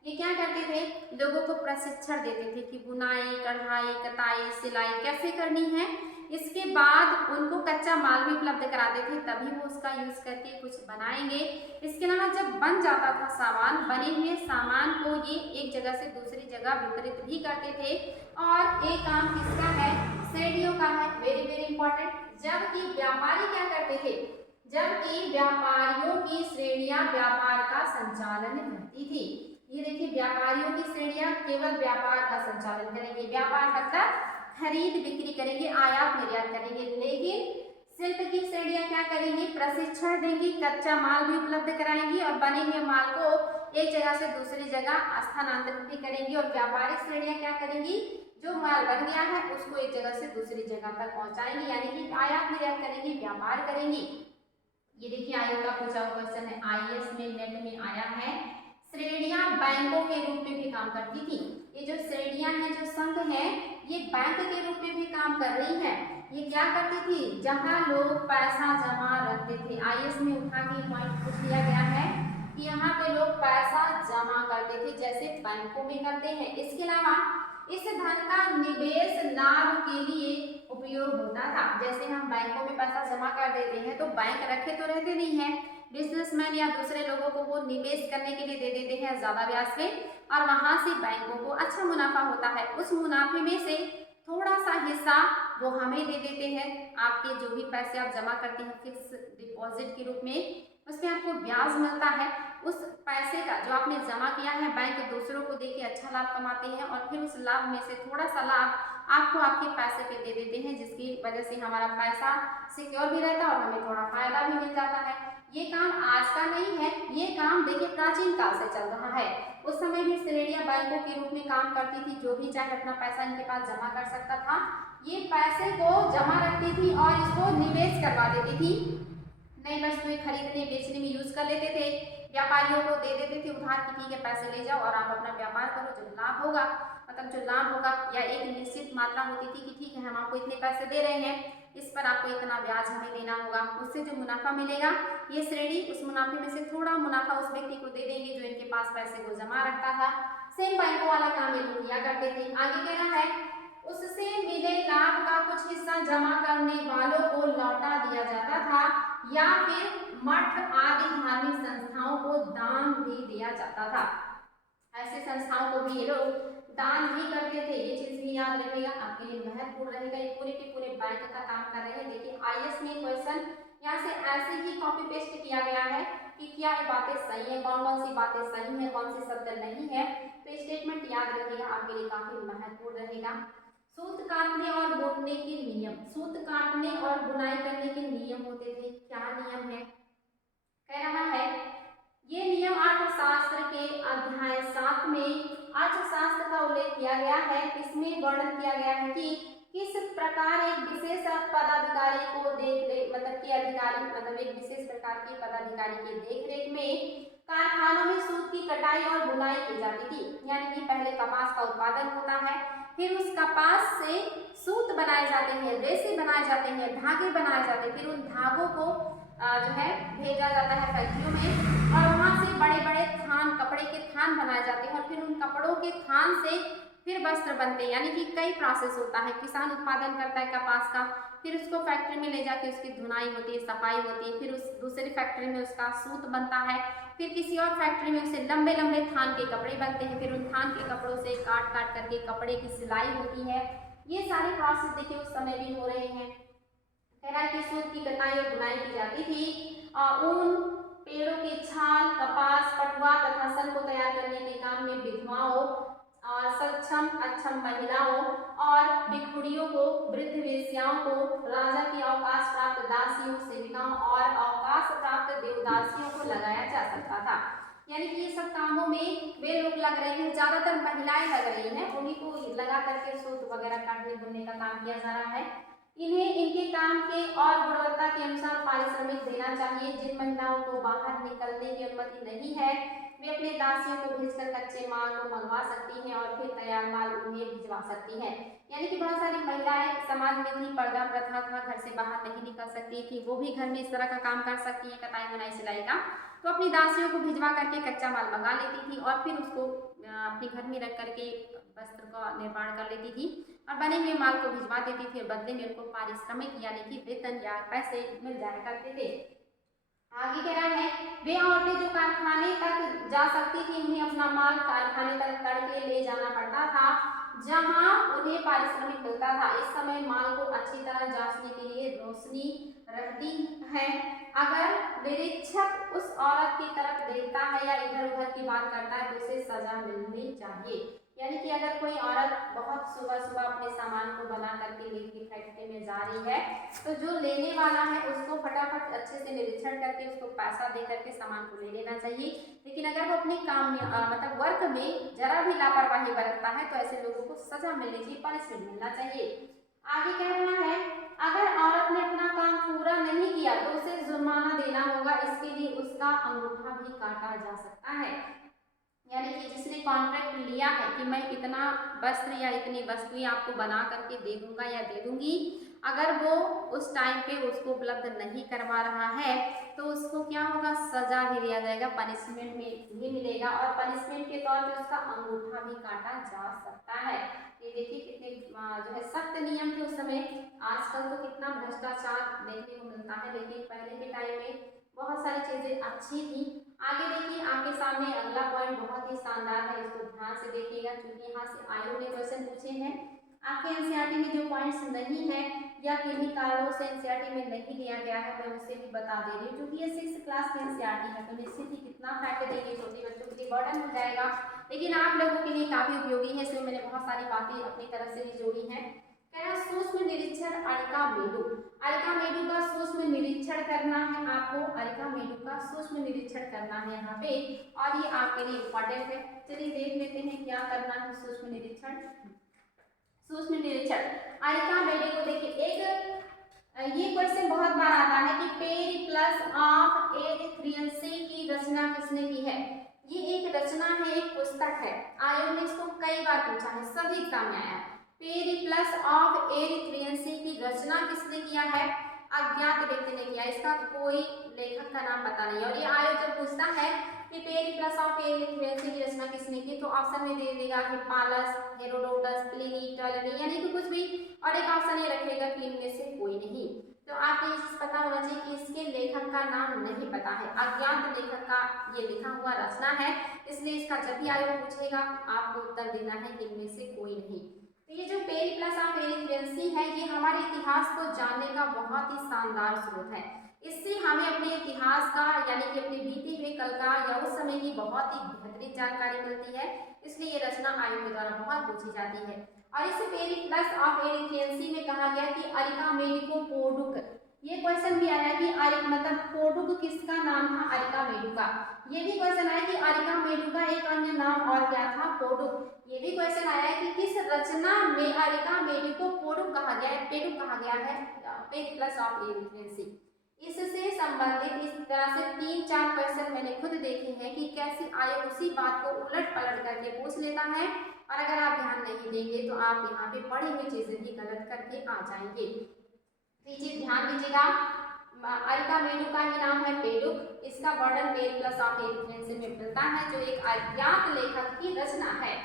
ये क्या करते थे? लोगों को प्रशिक्षण देते थे कि बुनाई, कढ़ाई, कताई, सिलाई कैसे करनी है। इसके बाद उनको कच्चा माल भी उपलब्ध कराते थे, तभी वो उसका यूज करके कुछ बनाएंगे। इसके अलावा जब बन जाता था सामान, बने हुए सामान को ये एक जगह से दूसरी जगह वितरित भी करते थे। और एक काम किसका है? श्रेणियों का है। Very very important. जबकि व्यापारी क्या करते थे? जबकि व्यापारियों की श्रेणियां व्यापार का संचालन करती थी। ये देखिए, व्यापारियों की श्रेणियां केवल व्यापार का संचालन करेंगे। व्यापार मतलब खरीद बिक्री करेंगे, आयात निर्यात करेंगे। लेकिन शिल्प की श्रेणियां क्या करेंगी? प्रशिक्षण देंगी, कच्चा माल भी उपलब्ध कराएंगी और बने हुए माल को एक जगह से दूसरी जगह स्थानांतरित भी करेंगी। और व्यापारिक श्रेणियां क्या करेंगी? जो माल बन गया है उसको एक जगह से दूसरी जगह तक पहुंचाएंगी, यानी कि आयात निर्यात करेंगी, व्यापार करेंगी। ये देखिए, आयोग का पूछा हुआ क्वेश्चन है, आईएएस में, नेट में आया है। श्रेणियां बैंकों के रूप में भी काम करती थी। ये जो श्रेणियां हैं, जो संघ है, ये बैंक के रूप में भी काम कर रही है। ये क्या करती थी? जहां लोग पैसा जमा रखते थे। आईएएस में उठा के पॉइंट पूछ लिया गया है कि यहाँ पे लोग पैसा जमा करते थे, जैसे बैंकों में करते हैं। इसके अलावा इस धन का निवेश लाभ के लिए उपयोग होता था। जैसे हम बैंकों में पैसा जमा कर देते हैं तो बैंक रखे तो रहते नहीं है, बिजनेसमैन या दूसरे लोगों को वो निवेश करने के लिए दे देते हैं ज्यादा ब्याज पे, और वहां से बैंकों को अच्छा मुनाफा होता है। उस मुनाफे में से थोड़ा सा हिस्सा वो हमें दे देते हैं। आपके जो भी पैसे आप जमा करते हैं फिक्स डिपॉजिट के रूप में, उसमें आपको ब्याज मिलता है। उस पैसे का जो आपने जमा किया है, बैंक दूसरों को देके अच्छा लाभ कमाते हैं और फिर उस लाभ में से थोड़ा सा लाभ आपको आपके पैसे पे दे देते हैं, जिसकी वजह से हमारा पैसा सिक्योर भी रहता है और हमें थोड़ा फायदा भी मिल जाता है। ये काम आज का नहीं है, ये काम देखिए प्राचीन काल से चल रहा है। उस समय भी श्रेणियां बैंकों के रूप में काम करती थी। जो भी चाहे अपना पैसा इनके पास जमा कर सकता था। ये पैसे को जमा रखती थी और इसको निवेश करवा देती थी, नई वस्तुएं खरीदने बेचने में यूज कर लेते थे। व्यापारियों को दे देते थे उधार की, ठीक है पैसे ले जाओ और आप अपना व्यापार करो, जो लाभ होगा, मतलब जो लाभ होगा, या एक निश्चित मात्रा होती थी कि ठीक है हम आपको इतने पैसे दे रहे हैं, इस पर आपको इतना ब्याज हमें देना होगा। उससे जो मुनाफा मिलेगा, ये श्रेणी उस मुनाफे में से थोड़ा मुनाफा उस व्यक्ति को दे देंगे जो इनके पास पैसे को जमा रखता था। सेम बैंकों वाला काम ये लोग किया करते थे। आगे कह रहा है, उससे मिले लाभ का कुछ हिस्सा जमा करने वालों को लौटा दिया जाता था या फिर मठ आदि धार्मिक संस्थाओं को दान भी दिया जाता था। ऐसे संस्थाओं को भी ये लोग दान भी करते थे। ये चीज भी याद रखिएगा, आपके लिए महत्वपूर्ण रहेगा। ये पूरे के पूरे बैंक का काम कर रहे हैं। देखिए आईएएस में क्वेश्चन यहाँ से ऐसे ही कॉपी पेस्ट किया गया है कि क्या ये बातें सही है, कौन कौन सी बातें सही है, कौन सी शब्द नहीं है। तो स्टेटमेंट याद रखिएगा, आपके लिए काफी महत्वपूर्ण रहेगा। सूत काटने और बुनने के नियम, सूत काटने और बुनाई करने के नियम होते थे। क्या नियम है? कह रहा है ये नियम अर्थशास्त्र के अध्याय 7 में अर्थशास्त्र का उल्लेख किया गया है। इसमें वर्णन किया गया है कि किस प्रकार एक विशेष पदाधिकारी को मतलब के अधिकारी, मतलब एक विशेष प्रकार के पदाधिकारी के देखरेख में कारखानों में सूत की कटाई और बुनाई की जाती थी। यानी कि पहले कपास का उत्पादन होता है, फिर उस कपास से सूत बनाए जाते हैं, रेशे बनाए जाते हैं, धागे बनाए जाते हैं, फिर उन धागों को जो है भेजा जाता है फैक्ट्रियों में और वहां से बड़े बड़े थान, कपड़े के थान बनाए जाते हैं और फिर उन कपड़ों के थान से फिर वस्त्र बनते हैं। यानी कि कई प्रोसेस होता है। किसान उत्पादन करता है कपास का, फिर उसको फैक्ट्री में ले जाके उसकी धुनाई होती है, सफाई होती है, फिर उस दूसरी फैक्ट्री में उसका सूत बनता है, फिर किसी और फैक्ट्री में उससे लंबे लंबे थान के कपड़े बनते हैं, फिर उन थान के कपड़ों से काट काट करके कपड़े की सिलाई होती है। ये सारे प्रोसेस देखिए उस समय भी हो रहे हैं। कह रहा है कि सूत की कटाई और बुनाई की जाती थी। ऊन, पेड़ों की छाल, कपास, पटुआ तथा सन को तैयार करने के काम में विधवाओं और सक्षम अक्षम महिलाओं और भिखुड़ियों को, वृद्ध वेश्याओं को, राजा की अवकाश प्राप्त दासियों, सेविकाओं और अवकाश प्राप्त देवदासियों को लगाया जा सकता था। यानी कि ये सब कामों में वे लोग लग रहे हैं, ज्यादातर महिलाएं लग रही हैं, उन्हीं को लगा करके सूत वगैरह काटने बुनने का काम किया जा रहा है। इन्हें इनके काम के और गुणवत्ता के अनुसार पारिश्रमिक देना चाहिए। जिन महिलाओं को बाहर निकलने की अनुमति नहीं है वे अपने दासियों को भेजकर कच्चे माल को मंगवा सकती हैं और फिर तैयार माल उन्हें भिजवा सकती हैं। यानी कि बहुत सारी महिलाएं समाज में थी, पर्दा प्रथा था, घर से बाहर नहीं निकल सकती थी, वो भी घर में इस तरह का काम कर सकती हैं, कटाई बुनाई सिलाई का, तो अपनी दासियों को भिजवा करके कच्चा माल मंगा लेती थी और फिर उसको अपने घर में रख करके वस्त्र का निर्माण कर लेती थी और बने हुए माल को भिजवा देती थी और बदले में उनको पारिश्रमिक यानी कि वेतन या पैसे मिल जाया करते थे। आगे कह रहा है वे औरतें जो कारखाने तक जा सकती थी उन्हें अपना माल कारखाने तक तड़के ले जाना पड़ता था जहां उन्हें पारिश्रमिक मिलता था। इस समय माल को अच्छी तरह जांचने के लिए रोशनी रहती है। अगर निरीक्षक उस औरत की तरफ देखता है या इधर उधर की बात करता है तो उसे सजा मिलनी चाहिए। यानी कि अगर कोई औरत बहुत सुबह सुबह अपने सामान को बना करके लेके फैक्ट्री में जा रही है तो जो लेने वाला है उसको फटाफट अच्छे से निरीक्षण करके उसको पैसा दे करके सामान को ले लेना चाहिए। लेकिन अगर वो अपने काम में मतलब वर्क में जरा भी लापरवाही बरतता है तो ऐसे लोगों को सजा मिलनी चाहिए, पनिशमेंट मिलना चाहिए। आगे कह रहा है अगर औरत ने अपना काम पूरा नहीं किया तो उसे जुर्माना देना होगा, इसके लिए उसका अंगूठा भी काटा जा सकता है। यानी कि जिसने कॉन्ट्रैक्ट लिया है कि मैं इतना वस्त्र या इतनी वस्तुएं आपको बना करके दे दूंगा या दे दूंगी, अगर वो उस टाइम पे उसको उपलब्ध नहीं करवा रहा है तो उसको क्या होगा, सजा भी दिया जाएगा, पनिशमेंट में भी मिलेगा और पनिशमेंट के तौर पे उसका अंगूठा भी काटा जा सकता है। ये देखिए कितने जो है सख्त नियम थे उस समय। आजकल तो कितना भ्रष्टाचार देखने को मिलता है, लेकिन पहले के टाइम में बहुत सारी चीजें अच्छी थी। आगे देखिए आपके सामने अगला पॉइंट बहुत ही शानदार है, इसको ध्यान से देखिएगा क्योंकि यहाँ से आयोग ने क्वेश्चन पूछे हैं। आपके एनसीईआरटी में जो पॉइंट्स नहीं है या किन्हीं कारणों से एनसीईआरटी में नहीं दिया गया है मैं उसे भी बता दे रही हूँ, क्योंकि ये 6th क्लास की एनसीईआरटी है तो निश्चित ही कितना फैक्ट देंगे छोटे बच्चों के लिए बर्डन हो जाएगा, लेकिन आप लोगों के लिए काफी उपयोगी है। इसमें मैंने बहुत सारी बातें अपनी तरफ से भी जोड़ी हैं। सूक्ष्म निरीक्षण अरिकामेडु, अरिकामेडु का सूक्ष्म निरीक्षण करना है आपको, अरिकामेडु का सूक्ष्म निरीक्षण करना है यहाँ पे और ये आपके लिए इम्पोर्टेंट है। चलिए देख लेते हैं क्या करना है सूक्ष्म निरीक्षण। सूक्ष्म निरीक्षण अरिकामेडु को देखिए, एक ये क्वेश्चन बहुत बार आता है कि पेरिप्लस ऑफ एरिथ्रियंसी की रचना किसने की है। ये एक रचना है, एक पुस्तक है, आयोग ने इसको कई बार पूछा है, सभी एग्जाम में आया है। पेरिप्लस ऑफ एरिथ्रियंसी की रचना किसने किया है, अज्ञात व्यक्ति ने किया, इसका कोई लेखक का नाम पता नहीं। और ये आयोग जब पूछता है कि पेरिप्लस ऑफ एरिथ्रियंसी की रचना किसने की तो ऑप्शन में दे देगा हिप्पालस, हेरोडोटस, प्लिनी, टोलेमी, यानी कि कुछ भी, और एक ऑप्शन ये रखेगा कि इनमें से कोई नहीं। तो आपको ये चीज पता होना चाहिए कि इसके लेखक का नाम नहीं पता है, अज्ञात लेखक का ये लिखा हुआ रचना है, इसलिए इसका जब भी आयोग पूछेगा आपको उत्तर देना है कि इनमें से कोई नहीं। तो ये जो पेरिप्लस ऑफ एरिथ्रियंसी है ये हमारे इतिहास को जानने का बहुत ही शानदार स्रोत है। इससे हमें अपने इतिहास का यानी कि अपने बीते हुए कल का या उस समय की बहुत ही बेहतरीन जानकारी मिलती है, इसलिए ये रचना आयोग के द्वारा बहुत पूछी जाती है। और इस पेरिप्लस ऑफ एरिथ्रियंसी में कहा गया कि अरिकामेडु पोडुक, ये क्वेश्चन भी आया कि मतलब पोडुक किसका नाम था, अरिकामेडु का। ये भी क्वेश्चन आया कि अरिकामेडु का एक अन्य नाम और क्या था, पोडुक। ये भी क्वेश्चन आया है कि किस रचना में अरिकामेडु को पोडुक कहा गया है, पेडुक कहा गया है, पेरिप्लस ऑफ एरिथ्रियंसी। इससे संबंधित इस तरह से 3-4 क्वेश्चन मैंने खुद देखे हैं कि कैसे आयोग उसी बात को उलट पलट करके पूछ लेता है और अगर आप ध्यान नहीं देंगे तो आप यहाँ पे पढ़ी हुई चीजें भी गलत करके आ जाएंगे। चीज ध्यान दीजिएगा, अरिकामेडु का ही नाम है पेडुक, इसका वर्णन पेरिप्लस ऑफ एरिथ्रियंसी में मिलता है जो एक अज्ञात लेखक की रचना है।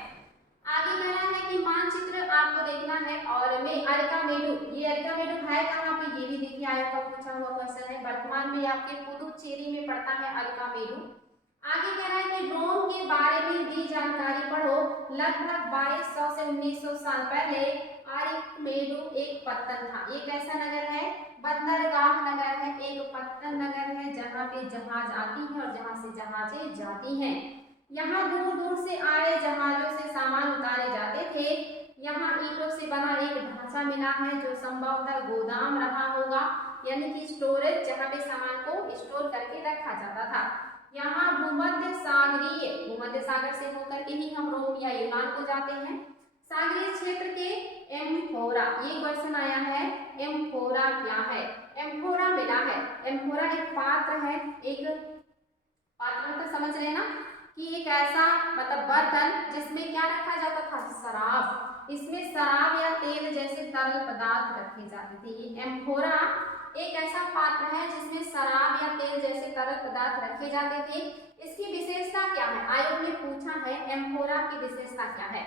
आगे कह रहा है कि मानचित्र आपको देखना है और में अरिकामेडु, ये अरिकामेडु है कहाँ पे, ये भी देखिए आयोग का पूछा हुआ क्वेश्चन है। वर्तमान में आपके पुदुचेरी में पड़ता है अरिकामेडु। आगे कह रहा है कि रोम के बारे में दी जानकारी पढ़ो। लगभग 2200 से 1900 साल पहले अरिकामेडु एक पत्तन था। ये कैसा नगर है, बंदरगाह नगर है, एक पत्तन नगर है जहाँ पे जहाज आती है और जहाँ से जहाजें जाती हैं। यहाँ दूर दूर से आए थे। यहाँ ईंटों से बना एक ढांचा मिला है जो संभवतः गोदाम रहा होगा, यानी कि स्टोरेज, जहाँ पे सामान को स्टोर करके रखा जाता था। यहाँ भूमध्य सागर से होकर के ही हम रोम या यूनान को जाते हैं। सागरीय क्षेत्र के एम्फोरा, ये क्वेश्चन आया है, एम्फोरा क्या है? एम्फोरा मिला है। एम्फोरा एक पात्र है, एक पात्र तो समझ रहे हैं ना कि एक ऐसा मतलब बर्तन जिसमें क्या रखा जाता था? शराब। इसमें शराब या तेल जैसे तरल पदार्थ रखे जाते थे। ये एम्फोरा एक ऐसा पात्र है जिसमें शराब या तेल जैसे तरल पदार्थ रखे जाते थे। इसकी विशेषता क्या है? आयोग ने पूछा है एम्फोरा की विशेषता क्या है।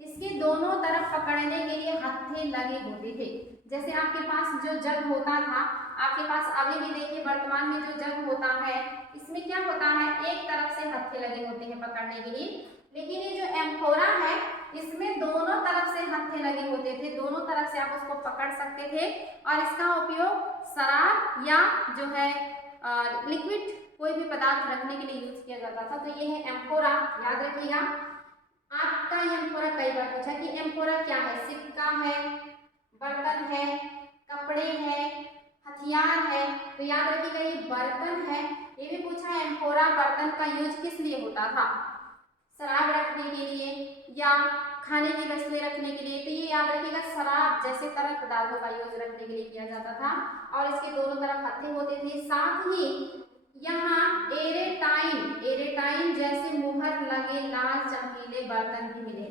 इसके दोनों तरफ पकड़ने के लिए हत्थे लगे होते थे। जैसे आपके पास जो जग होता था, आपके पास अभी भी देखिए वर्तमान में जो जग होता है, इसमें क्या होता है? एक तरफ से हत्थे लगे होते हैं पकड़ने के लिए, लेकिन ये जो एम्फोरा है इसमें दोनों तरफ से हत्थे लगे होते थे, दोनों तरफ से आप उसको पकड़ सकते थे और इसका उपयोग शराब या जो है लिक्विड कोई भी पदार्थ रखने के लिए यूज किया जाता था। तो ये है एम्फोरा, याद रखिएगा। आपका ये एम्फोरा कई बार पूछा कि एम्फोरा क्या है? सिक्का है, बर्तन है, कपड़े हैं, हथियार है। तो याद रखिएगा ये बर्तन है। ये भी पूछा है एम्फोरा बर्तन का यूज किस लिए होता था? शराब रखने के लिए या खाने की वस्तुएं रखने के लिए। तो ये याद रखिएगा शराब जैसे तरल पदार्थों का यूज रखने के लिए किया जाता था और इसके दोनों तरफ हत्थे होते थे। साथ ही यहाँ एरेटाइन जैसे मुहर लगे लाल चमकीले बर्तन भी मिले।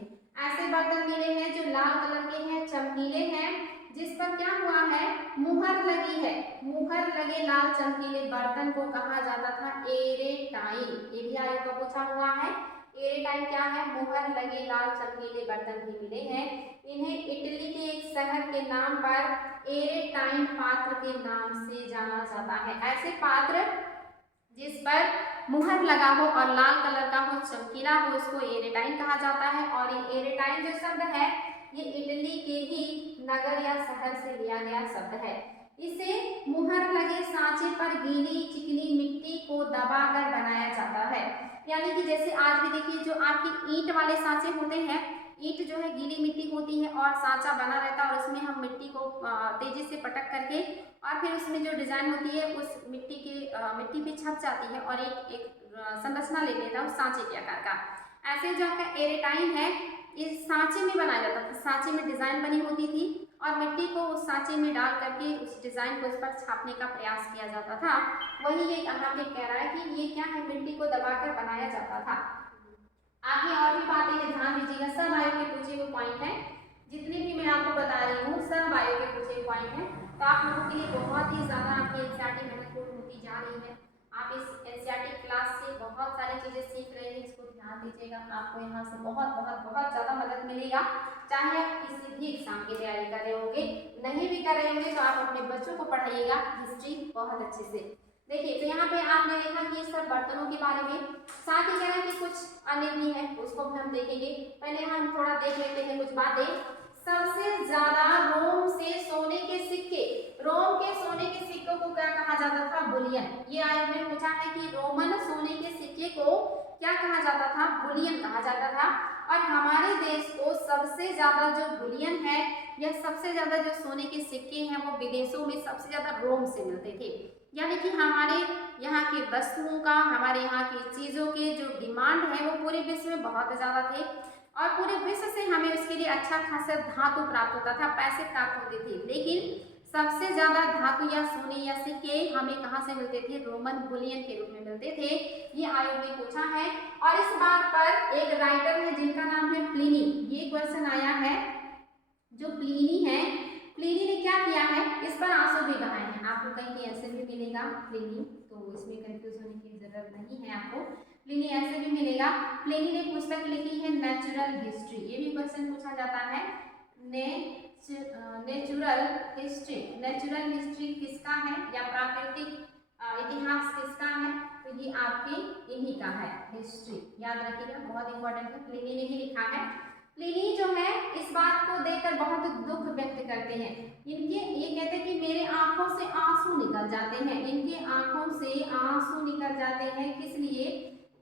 ऐसे बर्तन मिले हैं जो लाल कलर के हैं, चमकीले हैं, जिस पर क्या हुआ है? मुहर लगी है। मुहर लगे लाल चमकीले बर्तन को कहा जाता था एरेटाइन। ये भी आयोग का पूछा हुआ है। एरेटाइन क्या है? मुहर लगे लाल चमकीले बर्तन भी मिले हैं। इन्हें इटली के एक शहर के नाम पर एरेटाइन पात्र के नाम से जाना जाता है। ऐसे पात्र जिस पर मुहर लगा हो और लाल कलर का हो, चमकीला हो, इसको एरेटाइन कहा जाता है। और ये एरेटाइन जो शब्द है ये इटली के ही नगर या शहर से लिया गया शब्द है। इसे मुहर लगे सांचे पर गीली चिकनी मिट्टी को दबाकर बनाया जाता है। यानी कि जैसे आज भी देखिए जो आपकी ईंट वाले सांचे होते हैं, ईंट जो है गीली मिट्टी होती है और सांचा बना रहता है और उसमें हम मिट्टी को तेजी से पटक करके और फिर उसमें जो डिजाइन होती है उस मिट्टी पे छप जाती है और एक संरचना ले लेता है उस सांचे के आकार का। ऐसे जो आपका एरेटाइन है इस सांचे में बनाया जाता था। सांचे में डिजाइन बनी होती थी और मिट्टी को उस सांचे में डाल करके उस डिजाइन को उस पर छापने का प्रयास किया जाता था। वही ये यहाँ पे कह रहा है कि ये क्या है? मिट्टी को दबाकर बनाया जाता था। आगे और भी बातें हैं, ध्यान दीजिएगा। सब आयोग के पूछे हुए पॉइंट हैं, जितने भी मैं आपको बता रही हूँ सब आयोग के पूछे हुए पॉइंट हैं। तो आप लोगों के लिए बहुत ही ज्यादा आपकी एनसीईआरटी महत्वपूर्ण होती जा रही है। आप इस एनसीईआरटी क्लास से बहुत सारी चीजें सीख रहे हैं, इसको ध्यान दीजिएगा। आपको यहाँ से बहुत बहुत बहुत ज्यादा मदद मिलेगा। चाहे आप किसी भी एग्जाम की तैयारी कर रहे होंगे, नहीं भी कर रहे होंगे, तो आप अपने बच्चों को पढ़ाइएगा हिस्ट्री बहुत अच्छे से। देखिए तो यहाँ पे आपने देखा कि सब बर्तनों के बारे में, साथ ही कह रहा है कि कुछ अन्य भी है, उसको भी हम देखेंगे। पहले हम थोड़ा देख लेते हैं कुछ बातें। सबसे ज्यादा रोम से सोने के सिक्के, रोम के सोने के सिक्कों को क्या कहा जाता था? बुलियन। ये आयोग ने पूछा है कि रोमन सोने के सिक्के को क्या कहा जाता था? बुलियन कहा जाता था। और हमारे देश को सबसे ज्यादा जो बुलियन है या सबसे ज्यादा जो सोने के सिक्के हैं वो विदेशों में सबसे ज्यादा रोम से मिलते थे। यानी कि हमारे यहाँ की वस्तुओं का, हमारे यहाँ की चीजों के जो डिमांड है वो पूरे विश्व में बहुत ज्यादा थे और पूरे विश्व से हमें उसके लिए अच्छा खासा धातु प्राप्त होता था, पैसे प्राप्त होते थे। लेकिन सबसे ज्यादा धातु या सोने या सिक्के हमें कहाँ से मिलते थे? रोमन बुलियन के रूप में मिलते थे। ये आयोग ने पूछा है। और इस बात पर एक राइटर है जिनका नाम है प्लिनी। ये क्वेश्चन आया है, जो प्लिनी है, प्लिनी ने क्या किया है? इस पर आंसू भी बहाए हैं। आपको कहीं के ऐसे भी मिलेगा प्लिनी, तो इसमें कंफ्यूज होने की जरूरत नहीं है आपको। प्लिनी ऐसे भी मिलेगा। प्लिनी ने पुस्तक लिखी है नेचुरल हिस्ट्री। ये भी क्वेश्चन पूछा जाता है, नेचुरल हिस्ट्री किसका है या प्राकृतिक इतिहास किसका है? तो ये आपके इन्हीं का है, हिस्ट्री। याद रखिएगा, बहुत इंपॉर्टेंट है। प्लिनी ने ही लिखा है। प्लिनी जो है इस बात को देखकर बहुत दुख व्यक्त करते हैं। इनके ये कहते हैं कि मेरे आंखों से आंसू निकल जाते हैं, इनके आंखों से आंसू निकल जाते हैं। किस लिए?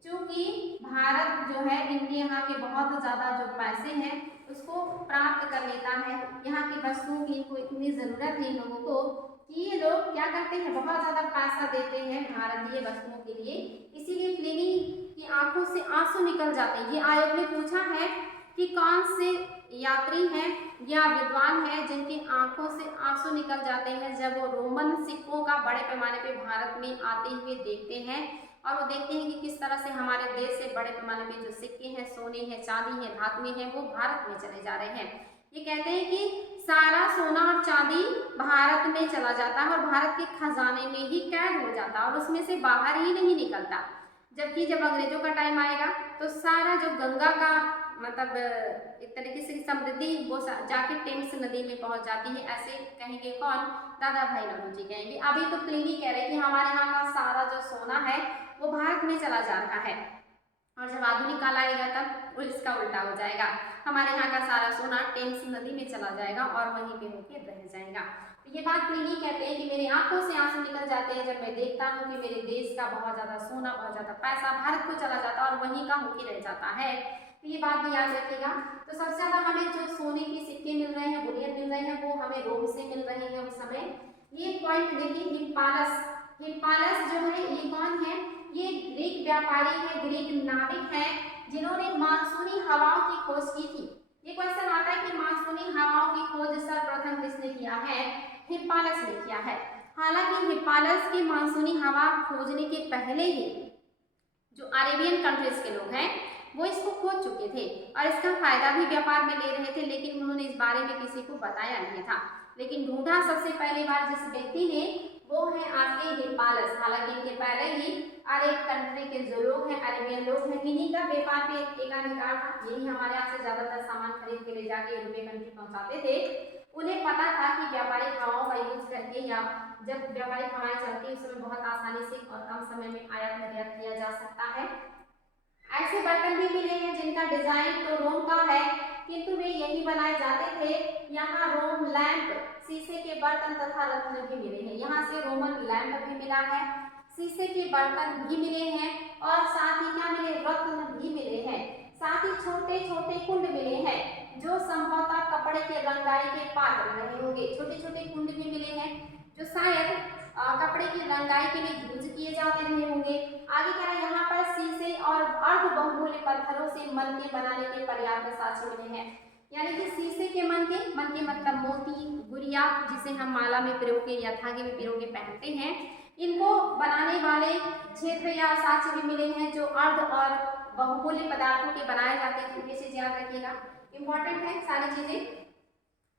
चूंकि भारत जो है इनके यहाँ के बहुत ज़्यादा जो पैसे हैं उसको प्राप्त कर लेता है, यहाँ की वस्तुओं की इनको इतनी ज़रूरत है इन लोगों को कि ये लोग क्या करते हैं, बहुत ज़्यादा पैसा देते हैं भारतीय वस्तुओं के लिए, इसीलिए प्लिनी की आंखों से आंसू निकल जाते हैं। ये आयोग ने पूछा है कि कौन से यात्री हैं या विद्वान हैं जिनकी आंखों से आंसू निकल जाते हैं जब वो रोमन सिक्कों का बड़े पैमाने पे भारत में आते हुए देखते हैं, और वो देखते हैं कि किस तरह से हमारे देश से बड़े पैमाने पे जो सिक्के हैं, सोने हैं, चांदी है, धातुएं हैं, वो भारत में चले जा रहे हैं। ये कहते हैं कि सारा सोना और चांदी भारत में चला जाता है और भारत के खजाने में ही कैद हो जाता है और उसमें से बाहर ही नहीं निकलता। जबकि जब अंग्रेजों का टाइम आएगा तो सारा जो गंगा का मतलब एक तरीके से समृद्धि वो जाके टेम्स नदी में पहुंच जाती है। ऐसे कहेंगे कौन, दादा भाई नौरोजी कहेंगे। अभी तो प्लिनी कह रहे हैं कि हमारे यहाँ का सारा जो सोना है वो भारत में चला जा रहा है, और जब आधुनिक काल आएगा तब इसका उल्टा हो जाएगा, हमारे यहाँ का सारा सोना टेम्स नदी में चला जाएगा और वहीं पे होके रह जाएगा। तो ये बात प्लिनी कहते हैं कि मेरी आंखों से आंसू निकल जाते हैं जब मैं देखता हूँ कि मेरे देश का बहुत ज्यादा सोना, बहुत ज्यादा पैसा भारत को चला जाता है और वहीं का होके रह जाता है। तो ये बात भी याद रखिएगा। तो सबसे ज्यादा हमें जो सोने के सिक्के मिल रहे हैं, बुलियन मिल रहे हैं, वो हमें रोम से मिल रहे हैं उस समय। ये पॉइंट देखिए, हिप्पालस जो है ये कौन है, ये ग्रीक व्यापारी है, ग्रीक नाविक है जिन्होंने मानसूनी हवाओं की खोज की थी। ये क्वेश्चन आता है कि मानसूनी हवाओं की खोज सर्वप्रथम किसने किया है, हिप्पालस ने किया है। हालांकि हिप्पालस की मानसूनी हवा खोजने के पहले ही जो अरेबियन कंट्रीज के लोग हैं वो इसको खोज चुके थे और इसका फायदा भी व्यापार में ले रहे थे, लेकिन उन्होंने इस बारे में किसी को बताया नहीं था। लेकिन ढूंढा सबसे पहली बार जिस व्यक्ति ने वो है आपके हिप्पालस। हालांकि इनके पहले ही अरब कंट्री के जो लोग हैं, अरेबियन लोग हैं, इन्हीं का व्यापार पे एकाधिकार था। यही हमारे यहाँ से ज्यादातर सामान खरीद के ले जाके यूरोपीय कंट्री पहुंचाते थे। उन्हें पता था कि व्यापारिक हवाओं का यूज करके या जब व्यापारिक हवाएं चलती है उस समय बहुत आसानी से और कम समय में आयात निर्यात किया जा सकता है। ऐसे बर्तन भी मिले हैं जिनका डिजाइन तो रोम का है, किंतु वे यही बनाए जाते थे। यहाँ रोम लैंप, शीशे के बर्तन तथा रत्न भी मिले हैं। यहाँ से रोमन लैंप भी मिला है, शीशे के बर्तन भी मिले हैं और साथ ही क्या मिले, रत्न भी मिले हैं। साथ ही छोटे छोटे कुंड मिले हैं जो संभवतः कपड़े के रंगाई के पात्र रहे होंगे। छोटे छोटे कुंड भी मिले हैं जो शायद कपड़े की रंगाई के लिए यूज किए जाते रहे होंगे। आगे कह रहा है यहाँ पर शीशे और अर्ध बहुमूल्य पत्थरों से मन के बनाने के पर्याप्त साक्ष्य मिले हैं। यानी कि शीशे के मन के मतलब मोती, गुड़िया जिसे हम माला में पिरो के या धागे में पिरो के पहनते हैं, इनको बनाने वाले क्षेत्र या साक्ष्य भी मिले हैं जो अर्ध और बहुमूल्य पदार्थों के बनाए जाते हैं। ये चीज याद रखिएगा, इंपॉर्टेंट है सारी चीजें।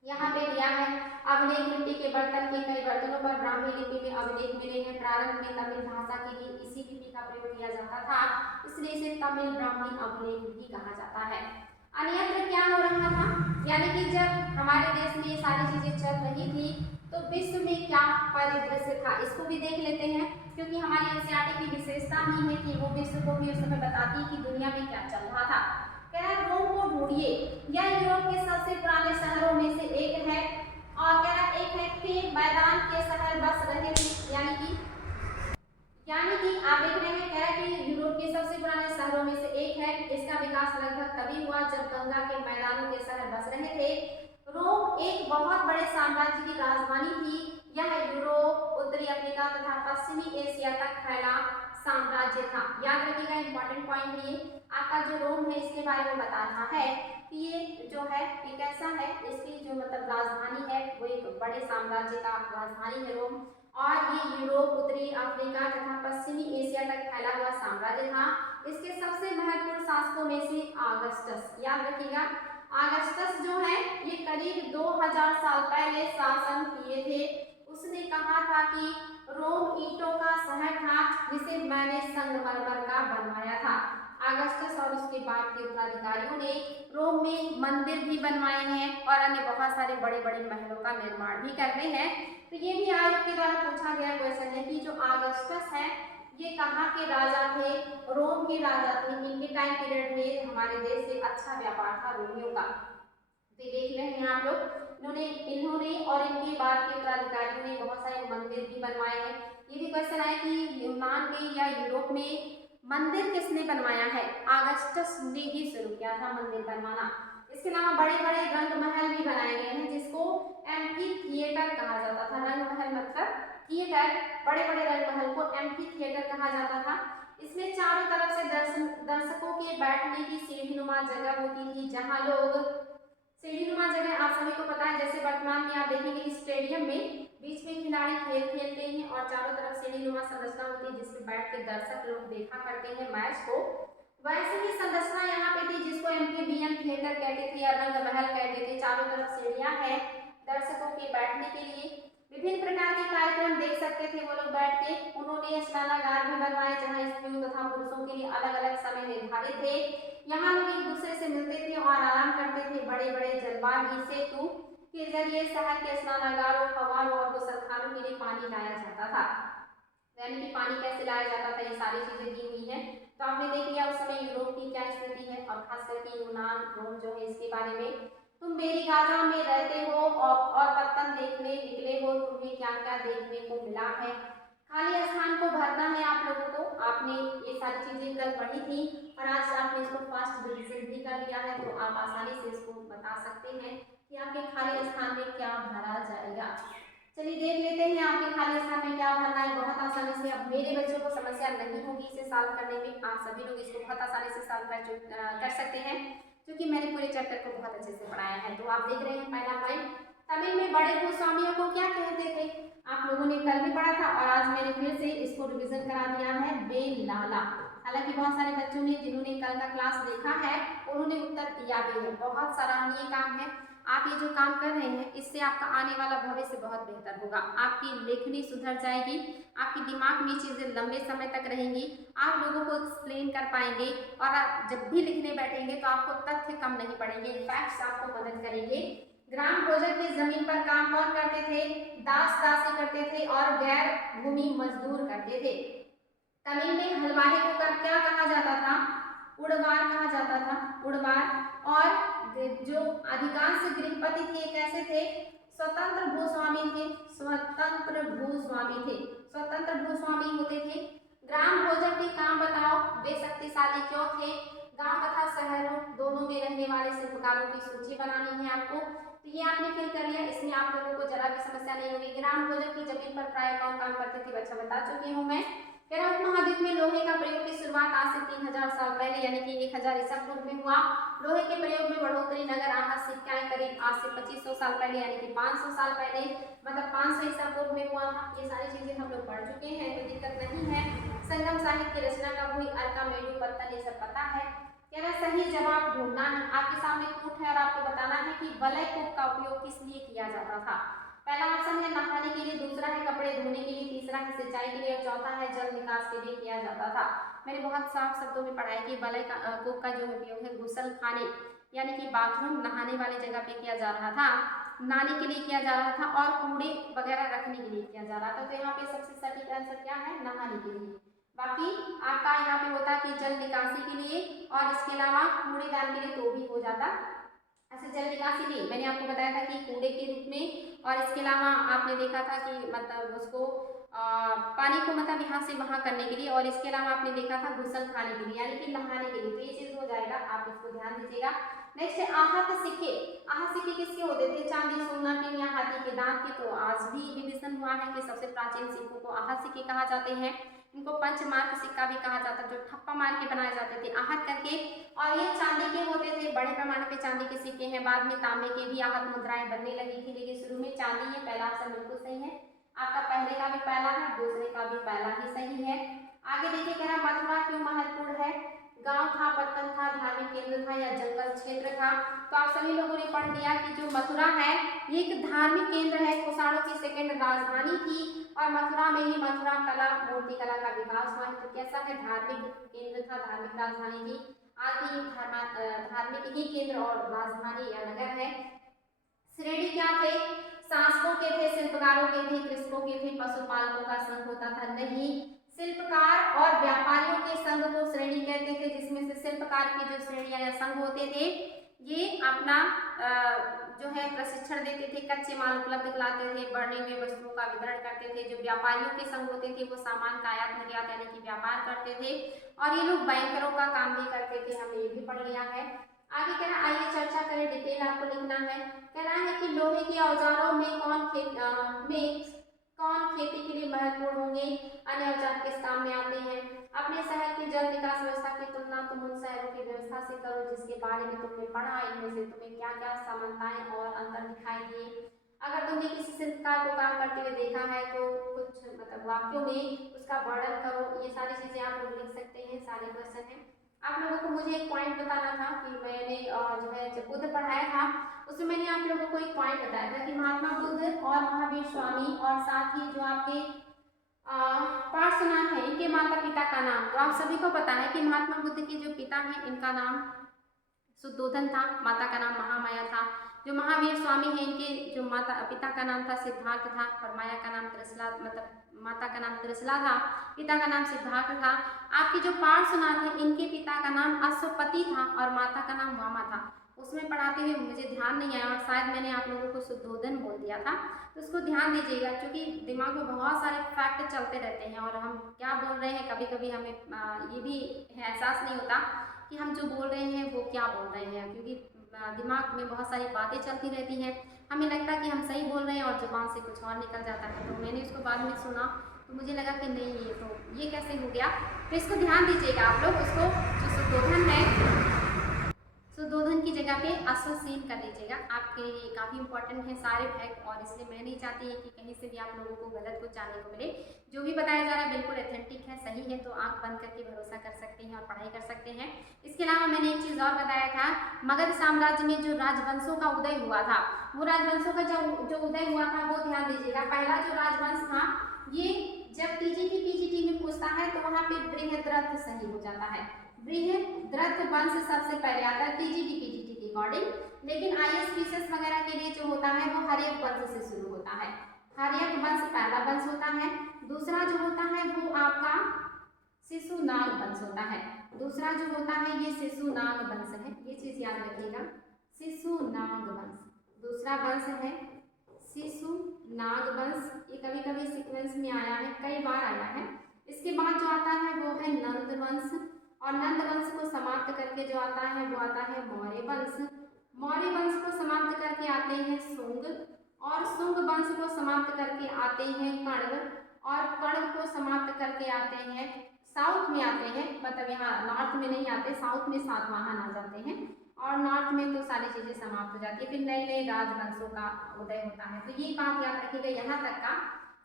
यहाँ पे दिया है अभिलेख, मिट्टी के बर्तन के कई बर्तनों पर ब्राह्मी लिपि में अभिलेख मिले हैं। प्रारंभ में तमिल भाषा के लिए इसी लिपि का प्रयोग किया जाता था, इसलिए इसे तमिल ब्राह्मी अभिलेख भी कहा जाता है। अन्यत्र क्या हो रहा था, यानी कि जब हमारे देश में ये सारी चीजें चल रही थी तो विश्व में क्या परिदृश्य था, इसको भी देख लेते हैं, क्योंकि हमारी एनसीईआरटी की विशेषता ही है कि वो विश्व को भी उस समय बताती है कि दुनिया में क्या चल रहा था। कह रहा है रोम को ढूंढिए, यह यूरोप के सबसे पुराने शहरों में से एक है और कह रहा एक है कि मैदान के शहर बस रहे थे। यानी कि आप देख रहे हैं, कह रहा है कि यूरोप के सबसे पुराने शहरों में से एक है। इसका विकास लगभग तभी हुआ जब गंगा के मैदानों के शहर बस रहे थे। रोम एक बहुत बड़े साम्राज्य की राजधानी थी। यह यूरोप, उत्तरी अफ्रीका तथा पश्चिमी एशिया तक फैला साम्राज्य था। याद रखिएगा, इंपॉर्टेंट पॉइंट ये आपका जो रोम है इसके बारे में बता रहा है कि ये जो है ये कैसा है, इसकी जो मतलब राजधानी है वो एक बड़े साम्राज्य का राजधानी है रोम, और ये यूरोप, उत्तरी अफ्रीका तथा पश्चिमी एशिया तक फैला हुआ साम्राज्य था। इसके सबसे महत्वपूर्ण शासकों में से ऑगस्टस, याद रखिएगा ऑगस्टस जो है ये करीब 2000 साल पहले शासन किए थे। उसने कहा था कि रोम ईंटों का शहर था जिसे मैंने संगमरमर का बनवाया था। ऑगस्टस और उसके बाद के उत्तराधिकारियों ने रोम में मंदिर भी बनवाए हैं और अन्य बहुत सारे बड़े बड़े महलों का निर्माण भी करते हैं। तो ये भी आयोग के द्वारा पूछा गया क्वेश्चन है कि जो ऑगस्टस है ये कहाँ के राजा थे, रोम के राजा थे। इनके टाइम पीरियड में हमारे देश से अच्छा व्यापार था रोमियों का। तो देख रहे हैं आप लोग, इन्होंने और इनके बाद के उत्तराधिकारियों ने बहुत सारे मंदिर भी बनवाए हैं। ये भी क्वेश्चन आया कि यूनान में या यूरोप में मंदिर किसने बनवाया है? ऑगस्टस ने ही शुरू किया था मंदिर बनवाना। इसके अलावा बड़े बड़े रंग महल भी बनाए गए हैं जिसको एम्फी थिएटर कहा जाता था। रंग महल मतलब थिएटर, बड़े बड़े रंग महल को एम्फी थिएटर कहा जाता था। इसमें चारों तरफ से दर्शकों के बैठने की सीढ़ीनुमा जगह होती थी, जहां लोग, सीढ़ीनुमा जगह आप सभी को पता है, जैसे वर्तमान में आप देखेंगे स्टेडियम में बीच में खिलाड़ी खेल खेलते हैं और चारों तरफ सीढ़ीनुमा संरचना होती है जिसपे बैठ के दर्शक लोग देखा करते हैं मैच को। वैसे ही संरचना यहाँ पे थी जिसको एम्फीबियन थिएटर कहते थे या रंग महल कहते थे। चारों तरफ सीढ़ियां हैं दर्शकों के बैठने के लिए। विभिन्न प्रकार के कार्यक्रम देख सकते थे वो लोग बैठ के। उन्होंने स्नानागार भी बनवाए जहाँ स्त्रियों तथा पुरुषों के लिए अलग अलग समय निर्धारित थे। यहाँ लोग एक दूसरे से मिलते थे और आराम करते थे। बड़े बड़े जलवाही सेतु के जरिए शहर के स्नानागारों, फव्वारों और गुसलखानों के लिए पानी लाया जाता था। यानी कि पानी कैसे लाया जाता था, ये सारी चीजें दी हुई है। तो आपने देख लिया उस समय यूरोप की क्या स्थिति है और खास करके यूनान, रोम जो है इसके बारे में। तुम मेरी गाजा में रहते हो और पत्तन देखने निकले हो, तुम्हें क्या क्या देखने को मिला है। खाली स्थान को भरना है आप लोगों को। आपने ये सारी चीजें कल पढ़ी थी और आज आपने इसको फर्स्ट रिवीजन भी कर लिया है, तो आप आसानी से इसको बता सकते हैं कि आपके खाली स्थान में क्या भरा जाएगा। चलिए देख लेते हैं आपके खाली स्थान में क्या भरना है बहुत आसानी से। अब मेरे बच्चों को समस्या नहीं होगी इसे सॉल्व करने में, आप सभी लोग इसको बहुत आसानी से सॉल्व कर सकते हैं क्योंकि मैंने पूरे चैप्टर को बहुत अच्छे से पढ़ाया है। तो आप देख रहे हैं पहला पॉइंट, तमिल में बड़े भूस्वामियों को क्या कहते थे? आप लोगों ने कल भी पढ़ा था और आज मैंने फिर से इसको रिविजन करा दिया है, बेलाला। हालांकि बहुत सारे बच्चों ने जिन्होंने कल का क्लास देखा है उन्होंने उत्तर दिया भी है। बहुत सराहनीय काम है। आप ये जो काम कर रहे हैं इससे आपका आने वाला भविष्य बहुत बेहतर होगा। आपकी लेखनी सुधर जाएगी, आपके दिमाग में चीजें लंबे समय तक रहेंगी, आप लोगों को एक्सप्लेन कर पाएंगे और आप जब भी लिखने बैठेंगे तो आपको तथ्य कम नहीं पड़ेंगे, फैक्ट्स आपको मदद करेंगे। ग्राम प्रोजेक्ट की जमीन पर काम कौन करते थे? दास दासी करते थे और गैर भूमि मजदूर करते थे। तमिल में हलवाई को क्या कहा जाता था? उड़वार कहा जाता था, उड़वार। और जो अधिकांश गृहपति थे कैसे थे? स्वतंत्र भूस्वामी थे, स्वतंत्र भूस्वामी थे, स्वतंत्र भूस्वामी होते थे। ग्राम भोजन के काम बताओ, वे शक्तिशाली क्यों थे? गांव तथा शहरों दोनों में रहने वाले शिल्पकारों की सूची बनानी है आपको। तो ये आपने फिर कर लिया, इसमें आप लोगों को जरा भी समस्या नहीं होगी। ग्राम भोजन की जमीन पर प्राय कौन काम करते थे? बच्चा बता चुकी हूँ मैं। उपमहाद्वीप में लोहे का प्रयोग की शुरुआत आज से 3000 साल पहले यानी कि 1000 ईसा पूर्व में हुआ। लोहे के प्रयोग में बढ़ोतरी नगर आहत सिक्काएं करीब आज से 2500 साल पहले यानी कि 500 साल पहले, मतलब 500 ईसा पूर्व में हुआ था। ये सारी चीजें हम लोग पढ़ चुके हैं, कोई दिक्कत नहीं है। संगम साहित्य की रचना कब हुई? अर्कामेडू पत्तन, ये सब पता है। सही जवाब ढूंढना है। आपके सामने कूट है और आपको बताना है कि वलय कूप का उपयोग किस लिए किया जाता था। पहला ऑप्शन है नहाने के लिए, दूसरा है कपड़े धोने के लिए, तीसरा है सिंचाई के लिए और चौथा है जल निकास के लिए किया जाता था। मैंने बहुत साफ शब्दों में पढ़ा है कि वलय कूप का जो उपयोग है गुसल खाने यानी कि बाथरूम, नहाने वाली जगह पे किया जा रहा था, नाली के लिए किया जा रहा था और कूड़े वगैरह रखने के लिए किया जा रहा था। तो यहाँ पे सबसे सटीक आंसर क्या है? नहाने के लिए। बाकी आपका यहाँ पे होता कि जल निकासी के लिए और इसके अलावा कूड़ेदान के लिए तो भी हो जाता। अच्छा, जल निकासी नहीं, मैंने आपको बताया था कि कूड़े के रूप में और इसके अलावा आपने देखा था कि मतलब उसको पानी को मतलब यहाँ से वहाँ करने के लिए और इसके अलावा आपने देखा था गुसल खाने के लिए यानी कि नहाने के लिए। तो ये चीज हो जाएगा, आप इसको ध्यान दीजिएगा। नेक्स्ट है आहत सिक्के। आहत सिक्के किसके होते थे? चांदी, सोना के या हाथी के दांत के। तो आज भी रिविजन हुआ है कि सबसे प्राचीन सिक्कों को आहत सिक्के कहा जाते हैं। इनको पंचमार्क सिक्का भी कहा जाता है, जो ठप्पा मार के बनाए जाते थे आहत करके। और ये चांदी के होते थे, बड़े पैमाने पे चांदी के सिक्के हैं। बाद में तांबे के भी आहत मुद्राएं बनने लगी थी, लेकिन शुरू में चांदी है। पहला ऑप्शन बिल्कुल सही है आपका, पहले का भी पहला है, दूसरे का भी पहला ही सही है। आगे देखिए, कह रहा मथुरा क्यों महत्वपूर्ण है? गांव था, पत्तन था, धार्मिक केंद्र था या जंगल क्षेत्र था? तो आप सभी लोगों ने पढ़ लिया कि जो मथुरा है ये एक धार्मिक केंद्र है, कुषाणों की सेकंड राजधानी थी और मथुरा में ही मथुरा कला मूर्ति कला का विकास हुआ है। तो कैसा है? धार्मिक केंद्र था, धार्मिक राजधानी थी। आज भी धार्मिक ही केंद्र और राजधानी या नगर है। श्रेणी क्या थे? शासकों के थे, शिल्पकारों के थे, कृषकों के थे, पशुपालकों का संघ होता था? नहीं, शिल्पकार और व्यापारियों के संघ को श्रेणी कहते थे, जिसमें से शिल्पकार की जो श्रेणियां या संघ होते थे ये अपना जो है प्रशिक्षण देते थे, कच्चे माल उपलब्ध कराते थे, बढ़ने में वस्तुओं का वितरण करते थे। जो व्यापारियों के संघ होते थे वो सामान का आयात निर्यात यानी कि व्यापार करते थे, और ये लोग बैंकरों का काम भी करते थे। हमने ये भी पढ़ लिया है। आगे कह रहा आइए चर्चा करें, डिटेल आपको लिखना है। कह रहा है कि लोहे के औजारों में कौन खेती के लिए महत्वपूर्ण होंगे, अन्य औजार किस काम में आते हैं। अपने शहर की जल निकास व्यवस्था की तुलना तुम उन शहरों की व्यवस्था से करो जिसके बारे में तुमने पढ़ा। इनमें से तुम्हें क्या क्या समानताएं और अंतर दिखाई दिए। अगर तुमने किसी शिल्पकार को काम करते हुए देखा है तो कुछ मतलब वाक्यों में उसका वर्णन करो। ये सारी चीजें आप लोग लिख सकते हैं, सारे क्वेश्चन है। आप लोगों को मुझे एक पॉइंट बताना था कि मैंने जो है जब बुद्ध पढ़ाया था उसमें मैंने आप लोगों को एक पॉइंट बताया था कि महात्मा बुद्ध और महावीर स्वामी और साथ ही जो आपके पार्श्वनाथ है, इनके माता पिता का नाम तो आप सभी को पता है कि महात्मा बुद्ध के जो पिता हैं इनका नाम शुद्धोधन था, माता का नाम महामाया था। जो महावीर स्वामी है इनके जो माता पिता का नाम था सिद्धार्थ था, और माया का नाम त्रिशला मतलब माता का नाम त्रिशला था, पिता का नाम सिद्धार्थ था। आपके जो पार्श्वनाथ है इनके पिता का नाम अश्वपति था और माता का नाम वामा था। उसमें पढ़ाते हुए मुझे ध्यान नहीं आया और शायद मैंने आप लोगों को शुद्धोधन बोल दिया था, तो उसको ध्यान दीजिएगा क्योंकि दिमाग में बहुत सारे फैक्ट चलते रहते हैं और हम क्या बोल रहे हैं कभी कभी हमें ये भी एहसास नहीं होता कि हम जो बोल रहे हैं वो क्या बोल रहे हैं, क्योंकि दिमाग में बहुत सारी बातें चलती रहती हैं। हमें लगता है कि हम सही बोल रहे हैं और जुबान से कुछ और निकल जाता है। तो मैंने उसको बाद में सुना तो मुझे लगा कि नहीं ये कैसे हो गया। तो इसको ध्यान दीजिएगा आप लोग, उसको जो शुद्धोधन है शुद्धोधन की जगह पे अश्वसेन कर लीजिएगा। आपके लिए काफ़ी इंपॉर्टेंट है सारे फैक्ट, और इसलिए मैं नहीं चाहती कि कहीं से भी आप लोगों को गलत कुछ जानने को मिले। जो भी बताया जा रहा है बिल्कुल ऑथेंटिक है, सही है, तो आंख बंद करके भरोसा कर सकते हैं और पढ़ाई कर सकते हैं। इसके अलावा मैंने एक चीज़ और बताया था, मगध साम्राज्य में जो राजवंशों का उदय हुआ था, वो राजवंशों का जो उदय हुआ था वो ध्यान दीजिएगा। पहला जो राजवंश था ये जब टीजीटी पीजीटी में पूछता है तो वहाँ पे बृहद्रथ सही हो जाता है। बृहद्रथ वंश सबसे पहले आता है टीजीटी पीजीटी के अकॉर्डिंग, लेकिन आईएएस वगैरह के लिए जो होता है वो हर्यक वंश से शुरू होता है। हर्यक वंश पहला वंश होता है। दूसरा जो होता है वो आपका शिशुनाग वंश होता है। दूसरा जो होता है ये शिशुनाग वंश है, ये चीज याद रखिएगा, शिशुनाग वंश दूसरा वंश है। शिशुनाग वंश ये कभी कभी सीक्वेंस में आया है, कई बार आया है। इसके बाद जो आता है वो है नंद वंश, और नंद वंश को समाप्त करके जो आता है वो आता है मौर्य वंश। मौर्य वंश को समाप्त करके आते हैं शुंग, और शुंग वंश को समाप्त करके आते हैं कण्व, और कण्व को समाप्त करके आते हैं साउथ में आते हैं, मतलब यहाँ नॉर्थ में नहीं आते, साउथ में सातवाहन आ जाते हैं, और नॉर्थ में तो सारी चीजें समाप्त हो जाती है। फिर नए नए राजवंशों का उदय होता है। तो ये बात याद रखिएगा यहाँ तक का।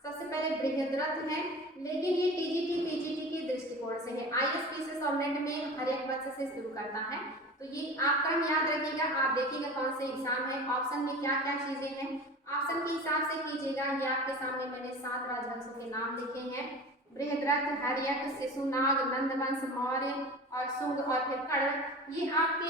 सबसे पहले बृहद्रथ है, लेकिन ये टीजीटी पीजीटी के दृष्टिकोण से है। आईएएस और नेट में हर्यक वंश से शुरू करता है। तो ये आप क्रम याद रखिएगा, आप देखिएगा कौन से एग्जाम है, ऑप्शन में क्या क्या चीजें हैं, ऑप्शन के हिसाब से कीजिएगा। ये आपके सामने मैंने 7 राजवंशों के नाम लिखे हैं, बृहद्रथ, हर्यक, शिशुनाग, नंदवंश, मौर्य और शुंग और फिर कण्व। ये आपके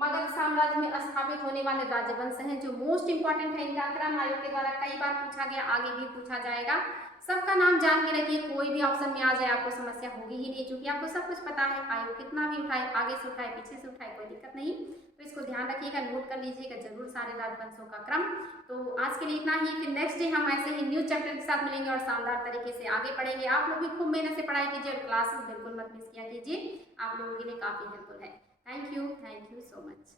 मगध साम्राज्य में स्थापित होने वाले राजवंश हैं जो मोस्ट इंपॉर्टेंट है। इनका क्रम आयोग के द्वारा कई बार पूछा गया, आगे भी पूछा जाएगा। सबका नाम जान के रखिए, कोई भी ऑप्शन में आ जाए आपको समस्या होगी ही नहीं, क्योंकि आपको सब कुछ पता है। आयोग कितना भी उठाए, आगे से उठाए पीछे से उठाए, कोई दिक्कत नहीं। तो इसको ध्यान रखिएगा, नोट कर लीजिएगा जरूर सारे राजवंशों का क्रम। तो आज के लिए इतना ही, फिर नेक्स्ट डे हम ऐसे ही न्यू चैप्टर के साथ मिलेंगे और शानदार तरीके से आगे पढ़ेंगे। आप लोग भी खूब मेहनत से पढ़ाई कीजिए और क्लासेस बिल्कुल मत मिस किया कीजिए, आप लोगों के लिए काफी हेल्पफुल है। Thank you so much.